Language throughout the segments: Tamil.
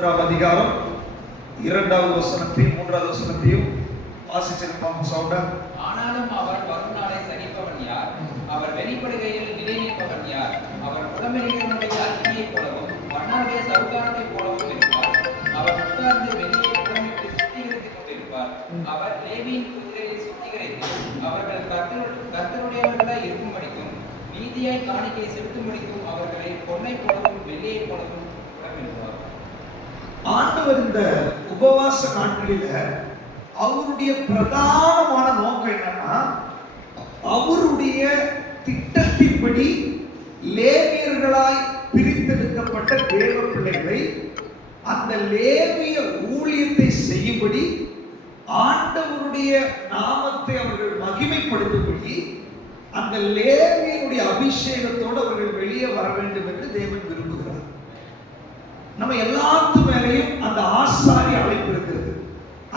மூன்றாவது அதிகாரம் 2வது வசனத்தையும் 3வது வசனத்தையும் வாசிச்சிருப்பாங்க சௌண்டா. ஆனாலும் அவர் வரும் நாளை சகிப்பவன் யார்? அவர் வெளிப்படுகையில் நிலைநிற்பவன் யார்? அவர் புலமெலிகளுடைய அக்கினியைப் போலவும் மண்ணாடைய சவுகாரத்தைப் போலவும் இருப்பார். அவர் உட்கார்ந்து வெளியே புலமிட்டு சுத்திகரித்துக் கொண்டிருப்பார். அவர் லேவியின் குதிரையை சுத்திகரித்து அவர்கள் கர்த்தருடையவர்களாய் இருக்கும்படிக்கும் நீதியாய் காணிக்கை செலுத்தும்படிக்கும் அவர்களை பொன்னைப் போலவும் வெள்ளியைப் போலவும் புலமிடுவார். ஆண்டவர் இந்த உபவாச நாட்களில அவருடைய பிரதானமான நோக்கம் என்னன்னா, அவருடைய திட்டத்தின்படி லேவியர்களாய் பிரித்தெடுக்கப்பட்ட தேவ பிள்ளைகளை அந்த லேவிய ஊழியத்தை செய்யும்படி, ஆண்டவருடைய நாமத்தை அவர்கள் மகிமைப்படுத்தும்படி, அந்த லேவியனுடைய அபிஷேகத்தோடு அவர்கள் வெளியே வர வேண்டும் என்று தேவன் விரும்புகிறார். நம்ம எல்லாத்து மேலேயும் அந்த ஆசாரிய அழைப்பு இருக்கிறது,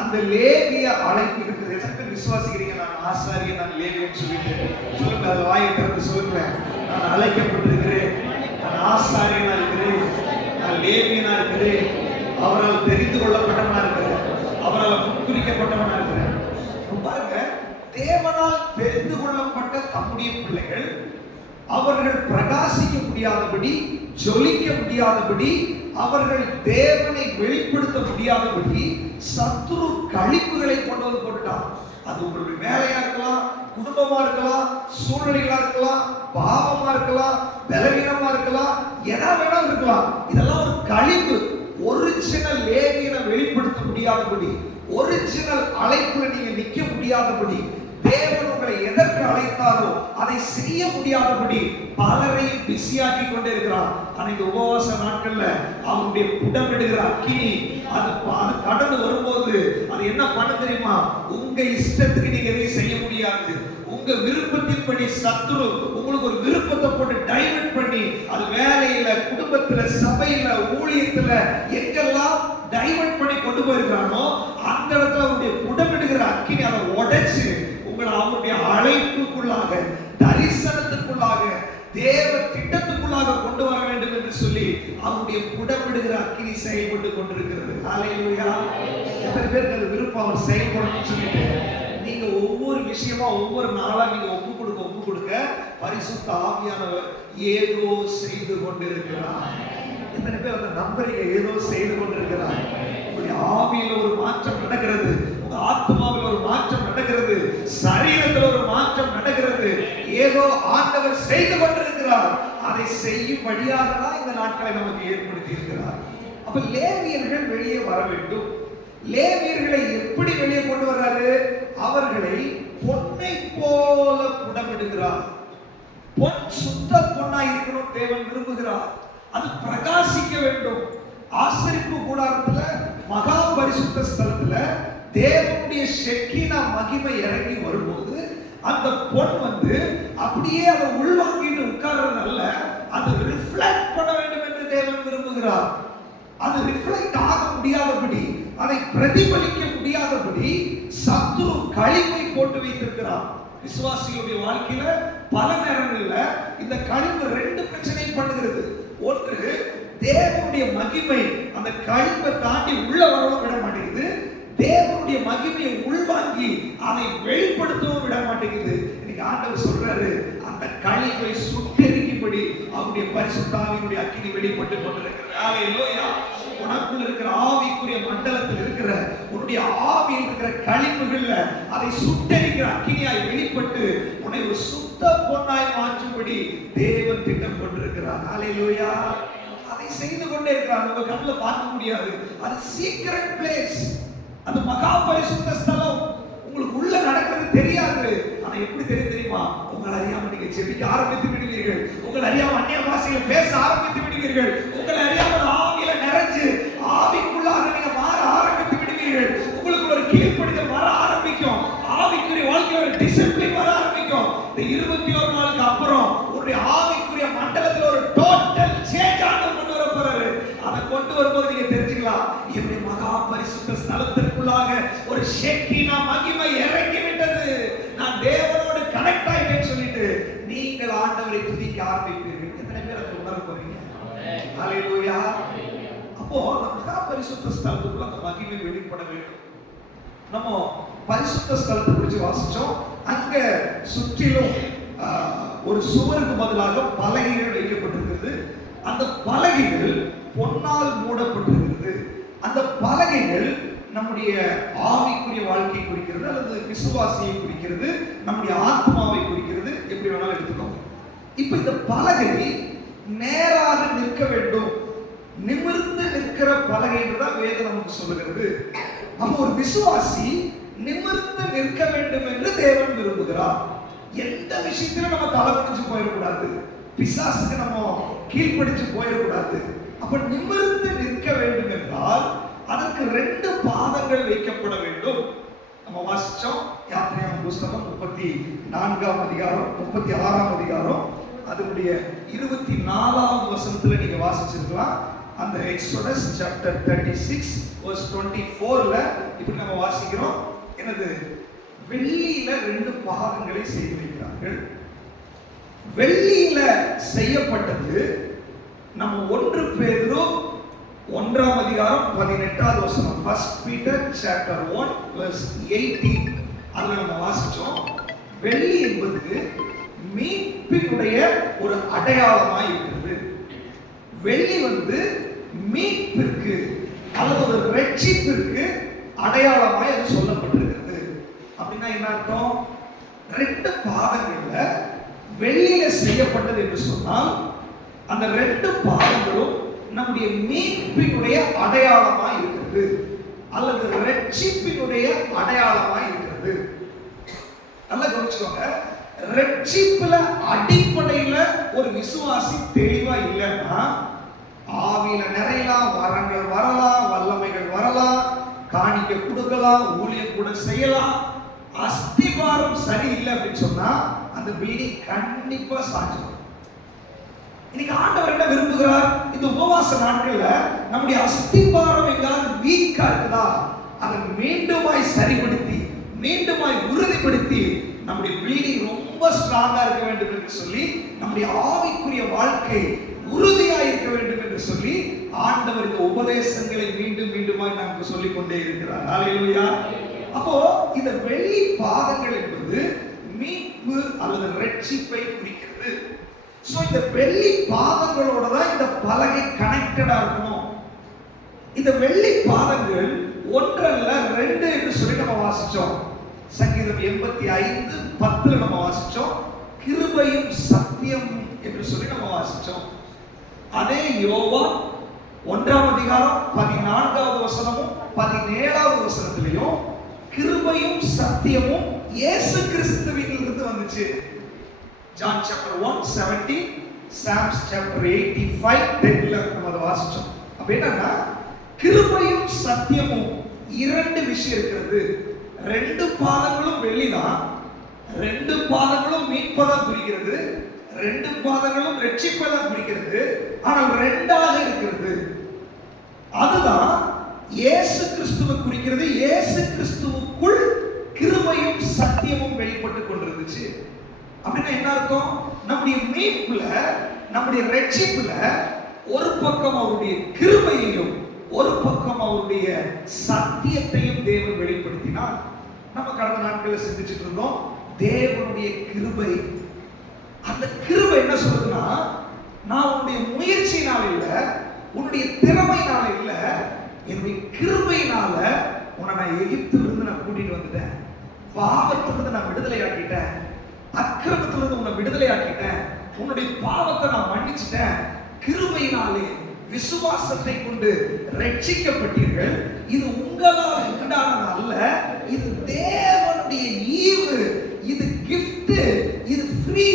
அந்த லேவிய அழைப்பு இருக்கிறது. எத்தனை விசுவாசிக்கிறீங்க? நான் ஆசாரிய, நான் லேவியன்னு சொல்லிட்டு சொல்லுங்க, அது வாயை திறந்து சொல்லுங்க. நான் அழைக்கப்பட்டிருக்கிறேன், நான் ஆசாரியனா இருக்கிறேன், நான் லேவியனா இருக்கிறேன், அவரால் தெரிந்து கொள்ளப்பட்டவனா இருக்கிறேன், அவரால் முன்குறிக்கப்பட்டவனா இருக்கிறேன். பாருங்க, தேவனால் தெரிந்து கொள்ளப்பட்ட தம்முடைய பிள்ளைகள் அவர்கள் பிரகாசிக்க முடியாதபடி, ஜொலிக்க முடியாதபடி, அவர்கள் தேவனை வெளிப்படுத்த முடியாதபடி சத்துரு கழிப்புகளை கொண்டு வந்து போட்டுட்டான். அது உங்களுடைய வேலையா இருக்கலாம், குடும்பமா இருக்கலாம், சூழ்நிலைகளா இருக்கலாம், பாவமா இருக்கலாம், பலவீனமா இருக்கலாம், எதா வேணாலும் இருக்கலாம். இதெல்லாம் ஒரு கழிப்பு. ஒரிஜினல் லேவியனை வெளிப்படுத்த முடியாதபடி, ஒரிஜினல் அழைப்புல நீங்க நிக்க முடியாதபடி, தேவன் உங்களை எதற்கு அழைத்தாரோ அதை செய்ய முடியாதபடி பலரையும் பிஸியாக்கி கொண்டே இருக்கிறார். ஆனா இந்த உபவாச நாட்கள்ல அவருடைய புடமிடுகிற அக்கினி அது கடந்து வரும்போது அது என்ன பண்ண தெரியுமா? உங்க இஷ்டத்துக்கு நீங்க எதையும் செய்ய முடியாது. உங்க விருப்பத்தின்படி சத்துரு உங்களுக்கு ஒரு விருப்பத்தை போட்டு டைவர்ட் பண்ணி, அது வேலையில, குடும்பத்துல, சபையில, ஊழியத்துல எங்கெல்லாம் டைவர்ட் பண்ணி கொண்டு போயிருக்கானோ அந்த இடத்துல அவருடைய புடமிடுகிற அக்கினி அதை உடைச்சு உங்களை அவருடைய அழைப்புக்குள்ளாக, தரிசனத்துக்குள்ளாக, தேவ திட்டத்துக்குள்ளாக கொண்டு வர வேண்டும் என்று சொல்லி அவருடைய புடமிடுகிற அக்கினி செயல்பட்டு கொண்டிருக்கிறது. ஹல்லேலூயா! எத்தனை பேருக்கு அது விருப்பம் அவர் செயல்படணும்னு சொல்லிட்டு நீங்க ஒவ்வொரு விஷயமா ஒவ்வொரு நாளா நீங்க ஒப்பு கொடுக்க பரிசுத்த ஆவியானவர் ஏதோ செய்து கொண்டிருக்கிறார். எத்தனை பேர் அந்த நம்பரை ஏதோ செய்து கொண்டிருக்கிறார்? உங்களுடைய ஆவியில ஒரு மாற்றம் நடக்கிறது, உங்க ஆத்மாவில் ஒரு மாற்றம் நடக்கிறது, சரீரத்தில் ஒரு மாற்றம் நடக்கிறது. ஏதோ ஆண்டவர் செய்து கொண்டிருக்கிறார். அதை செய்யும்படியாக தான் இந்த நாட்களை நமக்கு ஏற்படுத்தி இருக்கிறார். அப்ப லேவியர்கள் வெளியே வர வேண்டும். லேவியர்களை எப்படி வெளியே கொண்டு வர்றாரு? அவர்களை பொன்னை போல புடமிடுகிறார். பொன் சுத்த பொன்னாய் இருக்கணும் தேவன் விரும்புகிறார். அது பிரகாசிக்க வேண்டும். ஆசரிப்பு கூடாரத்துல, மகா பரிசுத்த ஸ்தலத்துல தேவனுடைய ஷெக்கினா மகிமை இறங்கி வரும்போது அந்த பொன் அப்படியே அதை உள்வாங்கிட்டு உட்கார்றது அல்ல, அது ரிஃப்ளெக்ட் பண்ண வேண்டும் என்று தேவன் விரும்புகிறார். அது ரிஃப்ளெக்ட் ஆக முடியாதபடி, அதை பிரதிபலிக்க முடியாதபடி சத்துரு கழிப்பை போட்டு வைத்திருக்கிறார். விசுவாசிகளுடைய வாழ்க்கையில பல நேரங்கள்ல இந்த கழிவு ரெண்டு பிரச்சனை பண்ணுகிறது. ஒன்று, தேவனுடைய மகிமை அந்த கழிப்பை தாண்டி உள்ள வரவும் விட மாட்டேங்குது. தேவனுடைய மகிமையை உள்வாங்கி அதை வெளிப்படுத்தவும் விட மாட்டேங்குது. இன்னைக்கு ஆண்டவர் சொல்றாரு, அந்த கழிவை சுட்டெரிக்கும்படி அவருடைய பரிசுத்த ஆவியினுடைய அக்கினி வெளிப்பட்டு கொண்டிருக்கிறது. ஹல்லேலூயா! உனக்குள்ள இருக்கிற ஆவிக்குரிய மண்டலத்தில் இருக்கிற உன்னுடைய ஆவியில் இருக்கிற கழிவுகள்ல அதை சுட்டெரிக்கிற அக்கினியாய் வெளிப்பட்டு உன்னை ஒரு சுத்த பொன்னாய் மாற்றும்படி தேவன் திட்டம் கொண்டிருக்கிறார். ஹல்லேலூயா! அதை செய்து கொண்டே இருக்கிறார். உங்க கண்ணுல பார்க்க முடியாது. அது சீக்ரெட் பிளேஸ், அது மகா பரிசுத்த ஸ்தலம். உங்களுக்கு உள்ள நடக்கிறது தெரியாது. ஆனா எப்படி தெரியுமா? உங்களை அறியாம நீங்க ஜெபிக்க ஆரம்பித்து விடுவீர்கள். உங்களை அறியாம அந்நிய பாஷையில பேச ஆரம்பித்து விடுவீர்கள். உங்களை அறியாம ஆவியில நிறைஞ்சு ஆவிக்குள்ளாக நீங்க மாற ஆரம்பித்து விடுவீர்கள். உங்களுக்கு ஒரு கீழ்ப்படிதல் வர ஆரம்பிக்கும். ஆவிக்குரிய வாழ்க்கையில ஒரு டிசிப்ளின் வர ஆரம்பிக்கும். இந்த 21 நாளுக்கு அப்புறம் உங்களுடைய ஆவிக்குரிய மண்டலத்தில் ஒரு டோட்டல் சேஞ்ச் ஆக கொண்டு வர போறாரு. அதை கொண்டு வரும்போது நீங்க தெரிஞ்சுக்கலாம், இப்படி மகா பரிசுத்த ஸ்தலத்திற்குள்ளாக ஒரு ஷெக்கினா மகிமை இறங்கி விட்டது. நான் தேவனோடு கனெக்ட் ஆயிட்டேன்னு சொல்லிட்டு நீங்கள் ஆண்டவரை துதிக்க ஆரம்பிப்பீர்கள். எத்தனை பேர் அதை உணர போறீங்க? ஹல்லேலூயா! அப்ப அப்போ அந்த மகா பரிசுத்த ஸ்தலத்துக்குள்ள அந்த மகிமை வெளிப்பட வேண்டும். நம்ம பரிசுத்த ஸ்தலத்தை குறித்து வாசிச்சோம். அங்க சுற்றிலும் ஒரு சுவருக்கு பதிலாக பலகைகள் வைக்கப்பட்டிருக்கிறது. அந்த பலகைகள் பொன்னால் மூடப்பட்டிருக்கிறது. அந்த பலகைகள் நம்முடைய ஆவிக்குரிய வாழ்க்கையை குறிக்கிறது, அல்லது விசுவாசியை குறிக்கிறது, நம்முடைய ஆத்மாவை குறிக்கிறது, எப்படி வேணாலும் எடுத்துக்கோங்க. இப்ப இந்த பலகை நேராக நிற்க வேண்டும், நிமிர்ந்து நிற்கிற பலகை தான் வேதம் நமக்கு சொல்லுகிறது. அப்போ ஒரு விசுவாசி நிமிர்ந்து நிற்க வேண்டும் என்று தேவன் விரும்புகிறார். எந்த விஷயத்திலும் நம்ம தலைவணிச்சு போயிடக்கூடாது, பிசாசுக்கு நம்ம கீழ்ப்படிச்சு போயிடக்கூடாது. அப்ப நிமிர்ந்து நிற்க வேண்டும் என்றால் அதற்கு 2 பாதங்கள் வைக்கப்பட வேண்டும். நம்ம வாசிச்சோம் யாத்திரையாம் புஸ்தகம் 34ஆம் அதிகாரம் 36ஆம் அதிகாரம் அதனுடைய 24வது வசனத்துல நீங்க வாசிச்சிருக்கலாம். அந்த எக்ஸோடஸ் சாப்டர் 36 verse 24ல இப்படி நம்ம வாசிக்கிறோம். என்னது? வெள்ளியில 2 பாதங்களை செய்து வைக்கிறார்கள். வெள்ளியில செய்யப்பட்டது நம்ம 1 பேதுரு 1ஆம் அதிகாரம் 18வது வசனம், 1 Peter chapter 1 verse 18 அதுல நம்ம வாசிச்சோம். வெள்ளி என்பது மீட்பினுடைய ஒரு அடையாளமாய் இருக்கிறது. வெள்ளி மீட்பிற்கு அல்லது ஒரு ரட்சிப்பிற்கு அடையாளமாய் அது சொல்லப்பட்டிருக்கிறது. அப்படின்னா என்ன அர்த்தம்? 2 பாதங்கள்ல வெள்ளியில செய்யப்பட்டது என்று சொன்னால் அந்த 2 பாதங்களும் நம்முடைய மீட்பினுடைய அடையாளமாய் இருக்கிறது, அல்லது ரட்சிப்பினுடைய அடையாளமாய் இருக்கிறது. நல்லா கவனிச்சுக்கோங்க. ரட்சிப்புல அடிப்படையில ஒரு விசுவாசி தெளிவா இல்லைன்னா ஆவியில நிறையலாம், வரங்கள் வரலாம், வல்லமைகள் வரலாம், காணிக்க கொடுக்கலாம், ஊழியம் கூட செய்யலாம். அஸ்திபாரம் சரியில்லை அப்படின்னு சொன்னா அந்த பில்டிங் கண்டிப்பா சாஞ்சிடும். இன்னைக்கு ஆண்டவர் என்ன விரும்புகிறார்? இந்த உபவாச நாட்கள்ல நம்முடைய அஸ்திபாரம் எங்காவது வீக்கா இருக்குதா அதை மீண்டுமாய் சரிப்படுத்தி, மீண்டுமாய் உறுதிப்படுத்தி நம்முடைய பில்டிங் ரொம்ப ஸ்ட்ராங்கா இருக்க வேண்டும் என்று சொல்லி, நம்முடைய ஆவிக்குரிய வாழ்க்கை உறுதியா இருக்க வேண்டும் என்று சொல்லி ஆண்டவர் இந்த உபதேசங்களை மீண்டும் மீண்டுமாய் நமக்கு சொல்லிக் கொண்டே இருக்கிறார். ஹல்லேலூயா. அப்போ இந்த வெள்ளி பாதங்கள் என்பது மீட்பு அல்லது ரட்சிப்பை குறிக்கிறது. சோ இந்த வெள்ளி பாதங்களோட தான் இந்த பலகை கனெக்டடா இருக்கணும். இந்த வெள்ளி பாதங்கள் 1 அல்ல 2 என்று சொல்லி நம்ம வாசிச்சோம். சங்கீதம் 85:10 நம்ம வாசிச்சோம். கிருபையும் சத்தியம் என்று சொல்லி நம்ம வாசிச்சோம். அதே யோவான் 1ஆம் அதிகாரம் 14வது வசனமும் 17வது வசனத்திலையும் கிருபையும் சத்தியமும் இயேசு கிறிஸ்துவின் இருந்து வந்துச்சு. John chapter 1:17, Psalms chapter 85:10 நம்ம அதை வாசிச்சோம். அப்ப என்னன்னா கிருபையும் சத்தியமும் 2 விஷயம் இருக்கிறது. 2 பாதங்களும் வெள்ளிதான், 2 பாதங்களும் மீட்பதான் குறிக்கிறது, 2 பாதங்களும் ரட்சிப்பதான் குறிக்கிறது. ஆனால் 2ஆக இருக்கிறது. அதுதான் இயேசு கிறிஸ்துவை குறிக்கிறது. இயேசு கிறிஸ்துவுக்குள் கிருபையும் சத்தியமும் வெளிப்பட்டு கொண்டிருந்துச்சு. அப்படின்னா என்ன அர்த்தம்? நம்முடைய மீட்புல, நம்முடைய ரட்சிப்புல ஒரு பக்கம் அவருடைய கிருபையையும் ஒரு பக்கம் அவருடைய சத்தியத்தையும் தேவன் வெளிப்படுத்தினார். நம்ம கடந்த நாட்களில் சிந்திச்சுட்டு இருந்தோம். தேவனுடைய கிருபை, அந்த கிருபை என்ன சொல்றதுன்னா, நான் உன்னுடைய முயற்சியினால இல்ல, உன்னுடைய திறமையினால இல்ல, என்னுடைய கிருபையினால உன்னை நான் எகிப்திலிருந்து நான் கூட்டிட்டு வந்துட்டேன், பாவத்திலிருந்து நான் விடுதலை ஆக்கிட்டேன், அக்கிரமத்திலிருந்து உன்னை விடுதலை ஆக்கிட்டேன், உன்னுடைய பாவத்தை நான் மன்னிச்சிட்டேன். கிருபையினாலே விசுவாசத்தை கொண்டு ரட்சிக்கப்பட்டீர்கள். இது உங்களால் உண்டானது அல்ல, இது தேவனுடைய ஈவு, இது கிஃப்ட், இது ஃப்ரீ,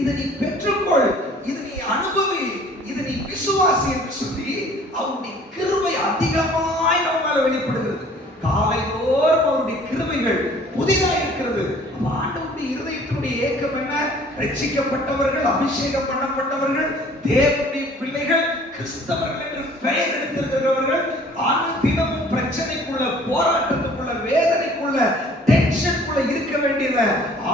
இதை நீ பெற்றுக்கொள், இது நீ அனுபவி, இது நீ விசுவாசி என்று சொல்லி அவருடைய கிருபை அதிகமாய் நம்ம மேல வெளிப்படுகிறது. காலைதோறும் அவருடைய கிருபைகள் புதிதாக இருக்கிறது. ஆண்டவருடைய இருதயத்தினுடைய ஏக்கம் என்ன? ரட்சிக்கப்பட்டவர்கள், அபிஷேகம் பண்ணப்பட்டவர்கள், தேவனுடைய பிள்ளைகள், கிறிஸ்தவர்கள் என்று பெயர் எடுத்திருக்கிறவர்கள் தினமும் பிரச்சனைக்குள்ள, போராட்டத்துக்குள்ள, வேதனைக்குள்ள, டென்ஷனுக்குள்ள இருக்க வேண்டியத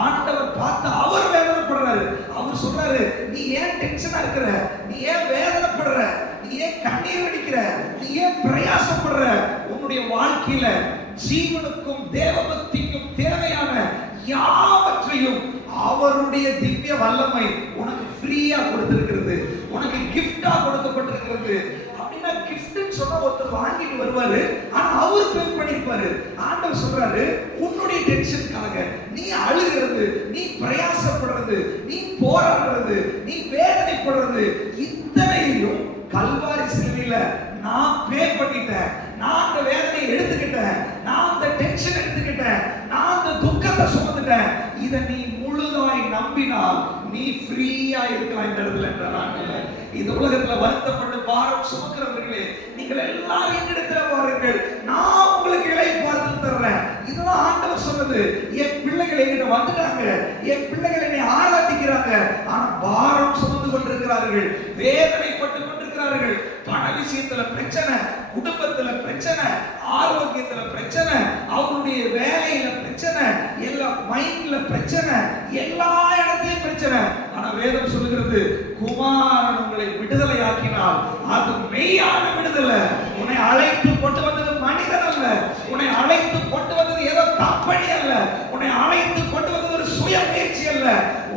ஆண்டவர் பார்த்து அவர் வேதனைப்படுறாரு. அவர் சொல்றாரு, நீ ஏன் டென்ஷனா இருக்கிற, நீ ஏன் வேதனைப்படுற, நீ ஏன் கண்ணீர் அடிக்கிற, நீ ஏன் பிரயாசப்படுற உன்னுடைய வாழ்க்கையில ஜீவனுக்கும் தேவபக்திக்கும் தேவையான யாவற்றையும் அவருடைய திவ்ய வல்லமை உனக்கு ஃப்ரீயா கொடுத்திருக்கிறது, உனக்கு கிஃப்டா கொடுக்கப்பட்டிருக்கிறது. அப்படின்னா கிஃப்ட்னு சொன்னா ஒருத்தர் வாங்கிட்டு வருவாரு, ஆனா அவர் பே பண்ணிருப்பாரு. ஆண்டவர் சொல்றாரு, உன்னுடைய டென்ஷனுக்காக நீ அழுகிறது, நீ பிரயாசப்படுறது, நீ போராடுறது, நீ வேதனைப்படுறது, இத்தனையும் கல்வாரி சிலுவையில நான் பே பண்ணிட்டேன். நான் அந்த வேதனையை எடுத்துக்கிட்டேன், நான் அந்த டென்ஷன் எடுத்துக்கிட்டேன், நான் அந்த துக்கத்தை சுமந்துட்டேன். இதை நீ முழுதாய் நம்பினால் நீ ஃப்ரீயா இருக்கலாம் இந்த இடத்துல என்றாங்க. இந்த உலகத்துல வருத்தப்பட்டு பாரம் சுமக்கிறவர்களே, நீங்கள் எல்லாரும் என்னிடத்துல வாருங்கள், நான் உங்களுக்கு இளைப்பாறுதல் தர்றேன். இதெல்லாம் ஆண்டவர் சொன்னது. என் பிள்ளைகள் என்கிட்ட வந்துட்டாங்க, என் பிள்ளைகள் என்னை ஆராதிக்கிறாங்க, ஆனா பாரம் சுமந்து கொண்டிருக்கிறார்கள், வேதனைப்பட்டு கொண்டிருக்கிறார்கள். பண விஷயத்துல பிரச்சனை, குடும்பத்துல பிரச்சனை, ஆரோக்கியத்துல பிரச்சனை, அவருடைய வேலையில பிரச்சனை, எல்லா மைண்ட்ல பிரச்சனை, எல்லா இடத்துலயும் பிரச்சனை. ஆனா வேதம் சொல்லுகிறது, குமாரன் உங்களை விடுதலை ஆக்கினால் அது மெய்யான விடுதலை. உன்னை அழைத்து கொண்டு வந்தது மனிதன் அல்ல, உன்னை அழைத்து கொண்டு வந்தது ஏதோ கம்பெனி அல்ல, உன்னை அழைத்து கொண்டு வந்தது ஒரு சுய முயற்சி அல்ல.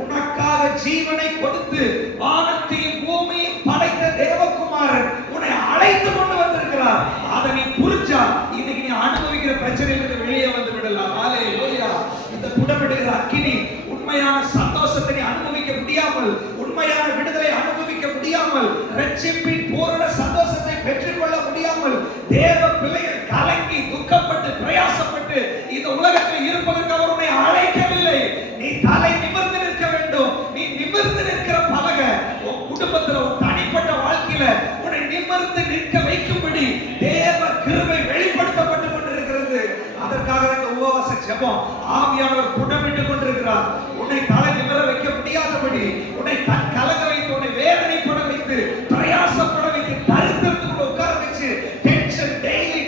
உனக்காக ஜீவனை கொடுத்து வானத்தையும் பூமியையும் படைத்த தேவகுமாரன் உன்னை அழைத்து கொண்டு வந்திருக்கிறார். அதை நீ புரிஞ்சா இன்னைக்கு நீ அனுபவிக்கிற பிரச்சனையிலிருந்து வெளியே வந்து விடலாம். ஹல்லேலூயா. இந்த புடமிடுகிற அக்கினி உண்மையான சந்தோஷத்தை நீ அனுபவிக்க முடியாமல், உண்மையான விடுதலை அனுபவிக்க முடியாமல், ரட்சிப்பின் பூரண சந்தோஷத்தை பெற்றுக்கொள்ள முடியாமல், தேவ பிள்ளைகள் கலங்கி துக்கப்பட்டு பிரயாசப்பட்டு இந்த உலகத்தில் இருப்பதற்கு அவர் உன்னை அழைக்கவில்லை. நீ தலை நிமிர்ந்து நிற்க வேண்டும். நீ நிமிர்ந்து நிற்கிற பலக உன் குடும்பத்தில், உன் தனிப்பட்ட வாழ்க்கையில உன்னை நிமிர்ந்து நிற்க வைக்கும்படி தேவ கிருபை வெளிப்படுத்தப்பட்டு கொண்டிருக்கிறது. அதற்காக இந்த உபவாச ஜெபம் ஆவியானவர் புடமிட்டுக் கொண்டிருக்கிறார். உன்னை தலை நிமிர வைக்க முடியாதபடி, உன்னை கலங்க வைத்து, உன்னை வேதனைப்பட வைத்து, பிரயாசப்பட வைத்து, தரித்திரத்துக்குள்ள உட்கார வச்சு, டென்ஷன் டெய்லி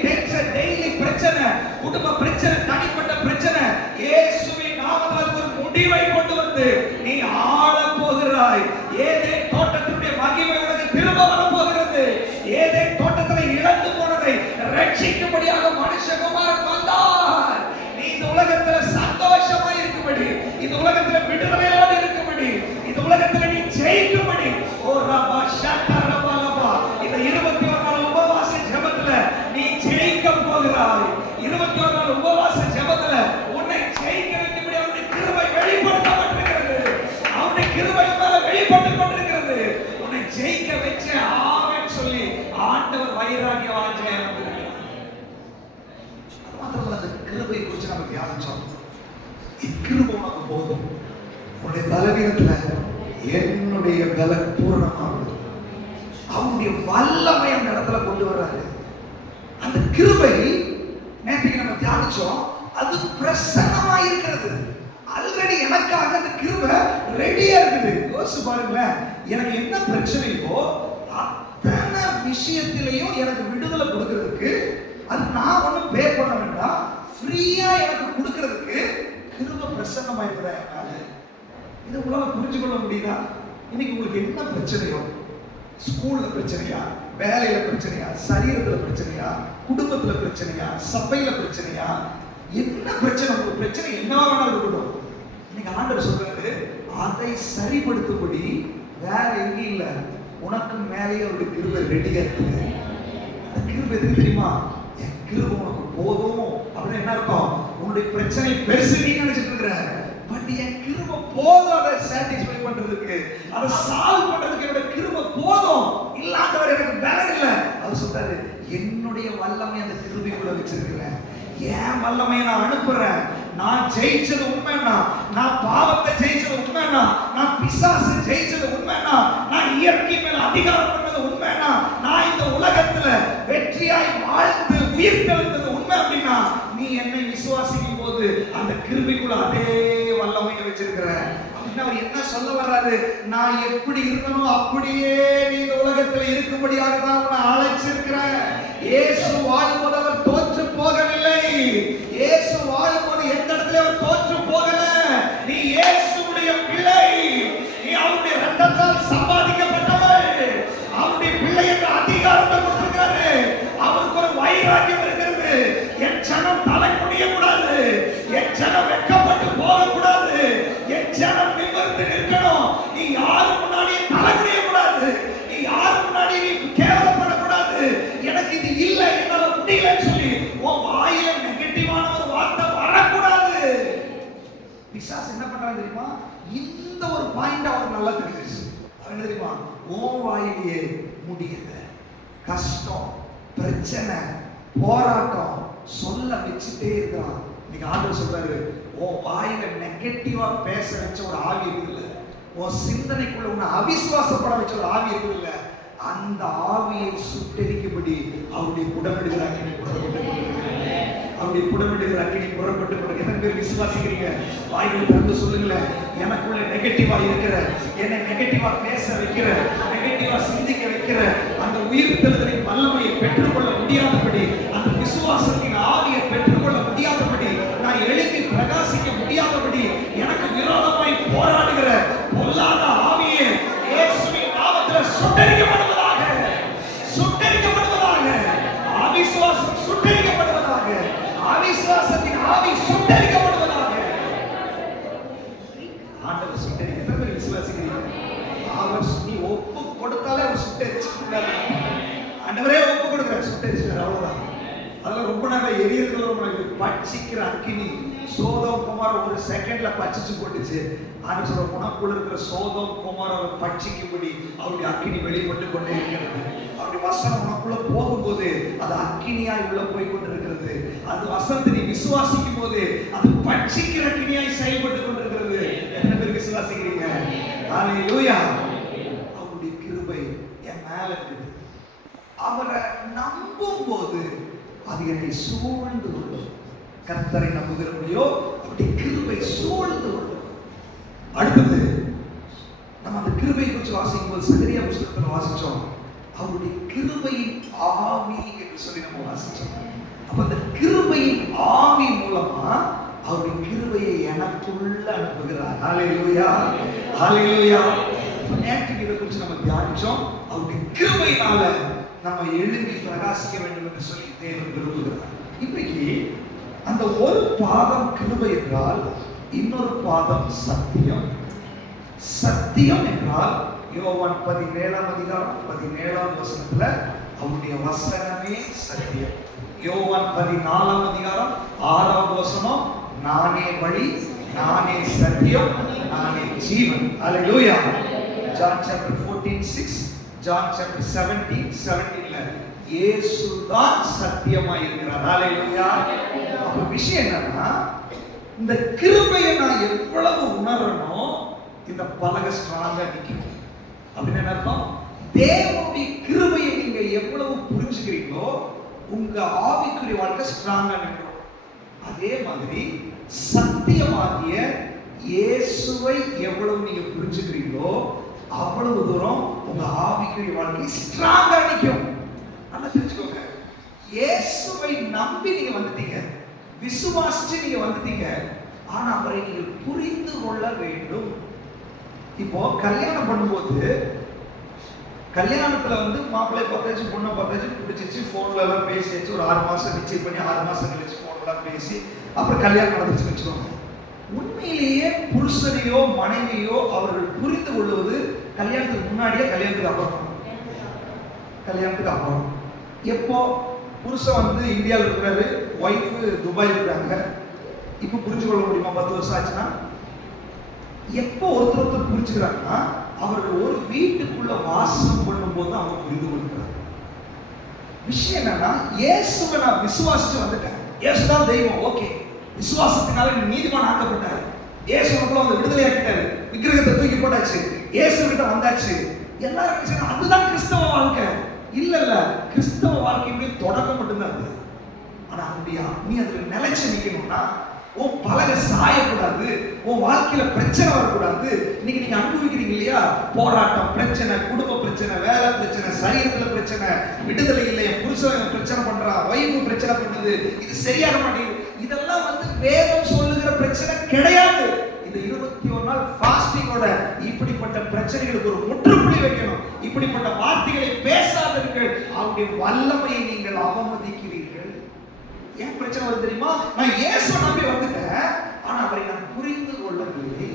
பிரச்சனை, குடும்ப பிரச்சனை, தனிப்பட்ட பிரச்சனை, இயேசுவின் நாமத்தில் ஒரு முடிவை கொண்டு வந்து நீ ஆள போகிறாய். ஏதேன் தோட்டத்தினுடைய மகிமை உனக்கு திரும்ப வர போகிறது. ஏதேன் தோட்டத்தில் இழந்து போனதை ரட்சிக்கும்படியாக மனுஷகுமாரன் வந்தார். நீ இந்த உலகத்துல சந்தோஷமா இருக்கும்படி, இந்த உலகத்துல விடுதலையோடு இருக்கும்படி, இந்த உலகத்துல நீ ஜெயிக்கும்படி, ஓ ரபா ஷாக்கா ரபா ரபா, இந்த 21 நாள் உபவாச ஜெபத்துல நீ ஜெயிக்க போகிறாய். 21 நாள் உபவாச ஜெபத்துல உன்னை ஜெயிக்க வைக்கும்படி அவருடைய கிருபை வெளிப்படுத்தப்பட்டிருக்கிறது. அவருடைய கிருபை மேல வெளிப்பட்டுக் கொண்டிருக்கிறது. உன்னை ஜெயிக்க வச்ச ஆமென் சொல்லி ஆண்டவர் வைராகிய வாஞ்சையா வந்திருக்கிறார். அது மாத்திரமல்ல, அந்த கிருபை குறித்து நம்ம தியானிச்சோம். இக்கிருபை உனக்கு போதும். உன்னுடைய பலவீனத்துல என்னுடைய பலம் பூரணமாகும். அவனுடைய வல்லமை அந்த இடத்துல கொண்டு வராரு. அந்த கிருபை நேற்றைக்கு நம்ம தியானிச்சோம். அது பிரசன்னமா இருக்கிறது. ஆல்ரெடி எனக்காக அந்த கிருபை ரெடியா இருக்குது. யோசிச்சு பாருங்களேன், எனக்கு என்ன பிரச்சனையோ அத்தனை விஷயத்திலையும் எனக்கு விடுதலை கொடுக்கிறதுக்கு, அது நான் ஒன்றும் பே பண்ண வேண்டாம், ஃப்ரீயா எனக்கு கொடுக்கிறதுக்கு கிருபை பிரசன்னமா இருக்குதா என்னால? இதை உங்களால புரிஞ்சு கொள்ள முடியுதா? இன்னைக்கு உங்களுக்கு என்ன பிரச்சனையோ, ஸ்கூல்ல பிரச்சனையா, வேலையில பிரச்சனையா, சரீரத்துல பிரச்சனையா, குடும்பத்துல பிரச்சனையா, சபையில பிரச்சனையா, என்ன பிரச்சனை, உங்க பிரச்சனை என்னவா வேணாலும் இருக்கட்டும், இன்னைக்கு ஆண்டவர் சொல்றாரு, அதை சரிப்படுத்தும்படி வேற எங்கேயும் இல்ல, உனக்கு மேலேயே ஒரு கிருபை ரெடியா இருக்குது. அந்த கிருபை எதுக்கு தெரியுமா? என் கிருபை உனக்கு போதும் அப்படின்னு என்ன அர்த்தம்? உன்னுடைய பிரச்சனை பெருசு நீ நினைச்சிட்டு இருக்கிற, பட் என் கிருபை போதும் அதை சாட்டிஸ்ஃபை பண்றதுக்கு, அதை சால்வ் பண்றதுக்கு என்னோட கிருபை போதும். இல்லாதவர் எனக்கு பலன் இல்லை. அவர் சொல்றாரு, என்னுடைய வல்லமை அந்த கிருபைக்குள்ள வச்சிருக்கிறேன், என் வல்லமையை நான் அனுப்புறேன். நான் ஜெயிச்சது உண்மைன்னா, நான் பாவத்தை ஜெயிச்சது உண்மைன்னா, நான் பிசாசு ஜெயிச்சது உண்மைன்னா, நான் இயற்கை மேல அதிகாரம் பண்ணது உண்மைன்னா, நான் இந்த உலகத்துல வெற்றியாய் வாழ்ந்து உயிர் தெழுந்தது உண்மை அப்படின்னா, நீ என்னை விசுவாசிக்கும் போது அந்த கிருபைக்குள்ள அதே வல்லமையை வச்சிருக்கிற. அப்படின்னு அவர் என்ன சொல்ல வர்றாரு? நான் எப்படி இருந்தனோ அப்படியே நீ இந்த உலகத்துல இருக்கும்படியாக தான் உன்னை அழைச்சிருக்கிறேன். இயேசு வாழும்போது அவர் தோற்று போகவில்லை. இயேசு வாழும்போது எந்த இடத்துல அவர் தோற்று போகல. நீ இயேசுவுடைய பிள்ளை, நீ அவருடைய ரத்தத்தால் சம்பாதிக்கப்பட்டவள், அவருடைய பிள்ளை என்ற அதிகாரத்தை கொடுத்திருக்கிறாரு. அவருக்கு ஒரு வைராக்கியம் பாயிண்ட் அவனுக்கு நல்லா தெரிஞ்சிச்சு. அவன் தெரியுமா, உன் வாயிலேயே முடியல, கஷ்டம், பிரச்சனை, போராட்டம் சொல்ல வச்சுட்டே இருக்கிறான். இன்னைக்கு ஆண்டவர் சொல்றாரு, உன் வாயில நெகட்டிவா பேச வச்ச ஒரு ஆவி இருக்குதுல்ல, உன் சிந்தனைக்குள்ள உன்னை அவிசுவாசப்பட வச்ச ஒரு ஆவி இருக்குதுல்ல, அந்த ஆவியை சுட்டெரிக்கும்படி அவருடைய புடமிடுகிற அக்கினி அவருடைய புடமிடுகிற அக்கினி புறப்பட்டு கொடுக்க. எத்தனை பேர் விசுவாசிக்கிறீங்க? வாய்களை திறந்து சொல்லுங்களேன். எனக்குள்ள நெகட்டிவா இருக்கிற, என்னை நெகட்டிவா பேச வைக்கிற, நெகட்டிவா சிந்திக்க வைக்கிற அந்த உயிர்த்தெழுதலின் வல்லமையை பெற்றுக்கொள்ள முடியாதபடி, அந்த விசுவாசத்தின் ஆவியை பெற்றுக்கொள்ள முடியாதபடி, நான் எழுப்பி பிரகாசிக்க முடியாதபடி எனக்கு விரோதமாய் போராடுகிற பொல்லாத ஆவியே இயேசுவின் நாமத்தில் சுட்டெரிக்கப்படுவதாக, சுட்டெரிக்கப்படுவதாக. அவிசுவாசம் சுட்டெரிக்கப்படுவதாக, அவிசுவாசத்தின் ஆவி சுட்டெரிக்கப்படுவதாக. ஆண்டவர் சுட்டெரிக்க. எத்தனை பேர் விசுவாசிக்கிறீங்க? அவர் நீ ஒப்பு கொடுத்தாலே அவர் சுட்டெரிச்சுக்கிறார். ஆண்டவரே ஒப்பு கொடுக்குற சுட்டெரிச்சுக்கிறார், அவ்வளவுதான். அதெல்லாம் ரொம்ப நேரம் எரியறது பட்சிக்கிற அக்கினி. சோதோம் குமார் ஒரு செகண்ட்ல பட்சிச்சு போட்டுச்சு. ஆனா சொல்ற உனக்குள்ள இருக்கிற சோதோம் குமார் அவர் பட்சிக்கும்படி அவருடைய அக்கினி வெளிப்பட்டு கொண்டே இருக்கிறது. அவருடைய வசனம் உனக்குள்ள போகும்போது அது அக்கினியாய் உள்ள போய் கொண்டிருக்கிறது. அந்த வசனத்தை நீ விசுவாசிக்கும் போது அது பட்சிக்கிற அக்கினியாய் செயல்பட்டு கொண்டிருக்கிறது. எத்தனை பேர் விசுவாசிக்கிறீங்க? ஹல்லேலூயா. அவருடைய கிருபை என் மேல இருக்குது. அவரை நம்பும் போது அது என்னை சூழ்ந்து கொள்ளும். கர்த்தரை நம்புகிறவர்களையோ அவருடைய கிருபை சூழ்ந்து கொள்ளும். அடுத்தது நம்ம அந்த கிருபை குறித்து வாசிக்கும் போது சகரியா புஸ்தகத்தில் வாசிச்சோம். அவருடைய கிருபையின் ஆவி என்று சொல்லி நம்ம வாசிச்சோம். அப்ப அந்த கிருபையின் ஆவி மூலமா அவருடைய கிருபையை எனக்குள்ள அனுப்புகிறார். ஹல்லேலூயா, ஹல்லேலூயா. நேற்று இதை குறித்து நம்ம தியானிச்சோம். அவருடைய கிருபையினால நம்ம எழும்பி பிரகாசிக்க வேண்டும் என்று சொல்லி தேவன் விரும்புகிறார். இன்றைக்கு அந்த ஒரு பாதம் கிருபை என்றால் இன்னொரு பாதம் சத்தியம். சத்தியம் என்றால் யோவான் 17ஆம் அதிகாரம் 17ஆம் வசனத்துல அவருடைய வசனமே சத்தியம். யோவான் 14ஆம் அதிகாரம் 6ஆம் வசனம், நானே வழி, நானே சத்தியம், நானே ஜீவன். ஹல்லேலூயா. ஜான் சாப்டர் 14:6, ஜான் சாப்டர் 17:17ல இயேசுதான் சத்தியமாய் இருக்கிறார். ஹல்லேலூயா. அப்ப விஷயம் என்னன்னா, இந்த கிருபையை நான் எவ்வளவு உணரணும், இந்த பலகை ஸ்ட்ராங்கா நிற்கும். அப்படின்னு என்ன அர்த்தம்? தேவனுடைய கிருபையை நீங்க எவ்வளவு புரிஞ்சுக்கிறீங்களோ உங்க ஆவிக்குரிய வாழ்க்கை ஸ்ட்ராங்கா நிற்கும். அதே மாதிரி சத்தியமாகிய இயேசுவை எவ்வளவு நீங்க புரிஞ்சுக்கிறீங்களோ அவ்வளவு தூரம் உங்க ஆவிக்குரிய வாழ்க்கை ஸ்ட்ராங்கா நிற்கும். நல்லா தெரிஞ்சுக்கோங்க. இயேசுவை நம்பி நீங்க வந்துட்டீங்க, விசுவாசிச்சு நீங்க வந்துட்டீங்க. ஆனா அவரை நீங்கள் புரிந்து கொள்ள வேண்டும். இப்போ கல்யாணம் பண்ணும்போது கல்யாணத்துல மாப்பிள்ளை பார்த்தாச்சு, பொண்ணை பார்த்தாச்சு, பிடிச்சிச்சு, போன்ல எல்லாம் பேசியாச்சு, ஒரு 6 மாசம் நிச்சயம் பண்ணி 6 மாசம் கழிச்சு போன்லாம் பேசி அப்புறம் கல்யாணம் நடந்துச்சு வச்சுக்கோங்க. உண்மையிலேயே புருஷனையோ மனைவியோ அவர்கள் புரிந்து கொள்வது கல்யாணத்துக்கு முன்னாடியே கல்யாணத்துக்கு அப்புறம்? கல்யாணத்துக்கு அப்புறம். எப்போ புருஷன் இந்தியாவில் இருக்கிறாரு, ஒய்ஃப் துபாயில் இருக்கிறாங்க, இப்போ புரிஞ்சு கொள்ள முடியுமா? 10 வருஷம் ஆச்சுன்னா எப்போ ஒருத்தர் புரிஞ்சுக்கிறாங்கன்னா அவர்கள் ஒரு வீட்டுக்குள்ள வாசம் பண்ணும்போது அவங்க புரிந்து கொள்கிறாங்க. விஷயம் என்னன்னா, இயேசுவை நான் விசுவாசிச்சு வந்துட்டேன், இயேசுதான் தெய்வம், ஓகே, விசுவாசத்தினால நீதிமான் ஆக்கப்பட்டார், இயேசு நமக்குள்ள விடுதலை ஆக்கிட்டாரு, விக்கிரகத்தை தூக்கி போட்டாச்சு, இயேசு கிட்ட வந்தாச்சு, எல்லாரும் அதுதான் கிறிஸ்தவ வாழ்க்கை. இல்ல கிறிஸ்தவ வாழ்க்கையுடைய தொடக்கம் மட்டும்தான் அது. ஆனா அப்படியா நீ அதுல நிலைச்சு நிக்கணும்னா உன் பலகை சாயக்கூடாது, உன் வாழ்க்கையில பிரச்சனை வரக்கூடாது. இன்னைக்கு நீங்க அனுபவிக்கிறீங்க இல்லையா, போராட்டம், பிரச்சனை, குடும்ப பிரச்சனை, வேலை பிரச்சனை, சரீரத்துல பிரச்சனை, விடுதலை இல்லை, புருஷன் பிரச்சனை பண்றான், வைஃப் பிரச்சனை பண்ணுது, இது சரியாக மாட்டேங்குது. இதெல்லாம் வேதம் சொல்லுகிற பிரச்சனை கிடையாது. இந்த 21 நாள் ஃபாஸ்டிங்கோட இப்படிப்பட்ட பிரச்சனைகளுக்கு ஒரு முற்றுப்புள்ளி வைக்கணும். இப்படிப்பட்ட வார்த்தைகளை பேசாதீர்கள், அவருடைய வல்லமையை நீங்கள் அவமதிக்கிறீர்கள். ஏன் பிரச்சனை வருது தெரியுமா? நான் இயேசுவை நம்பி வந்துட்டேன், ஆனா அவரை நான் புரிந்து கொள்ளவில்லை,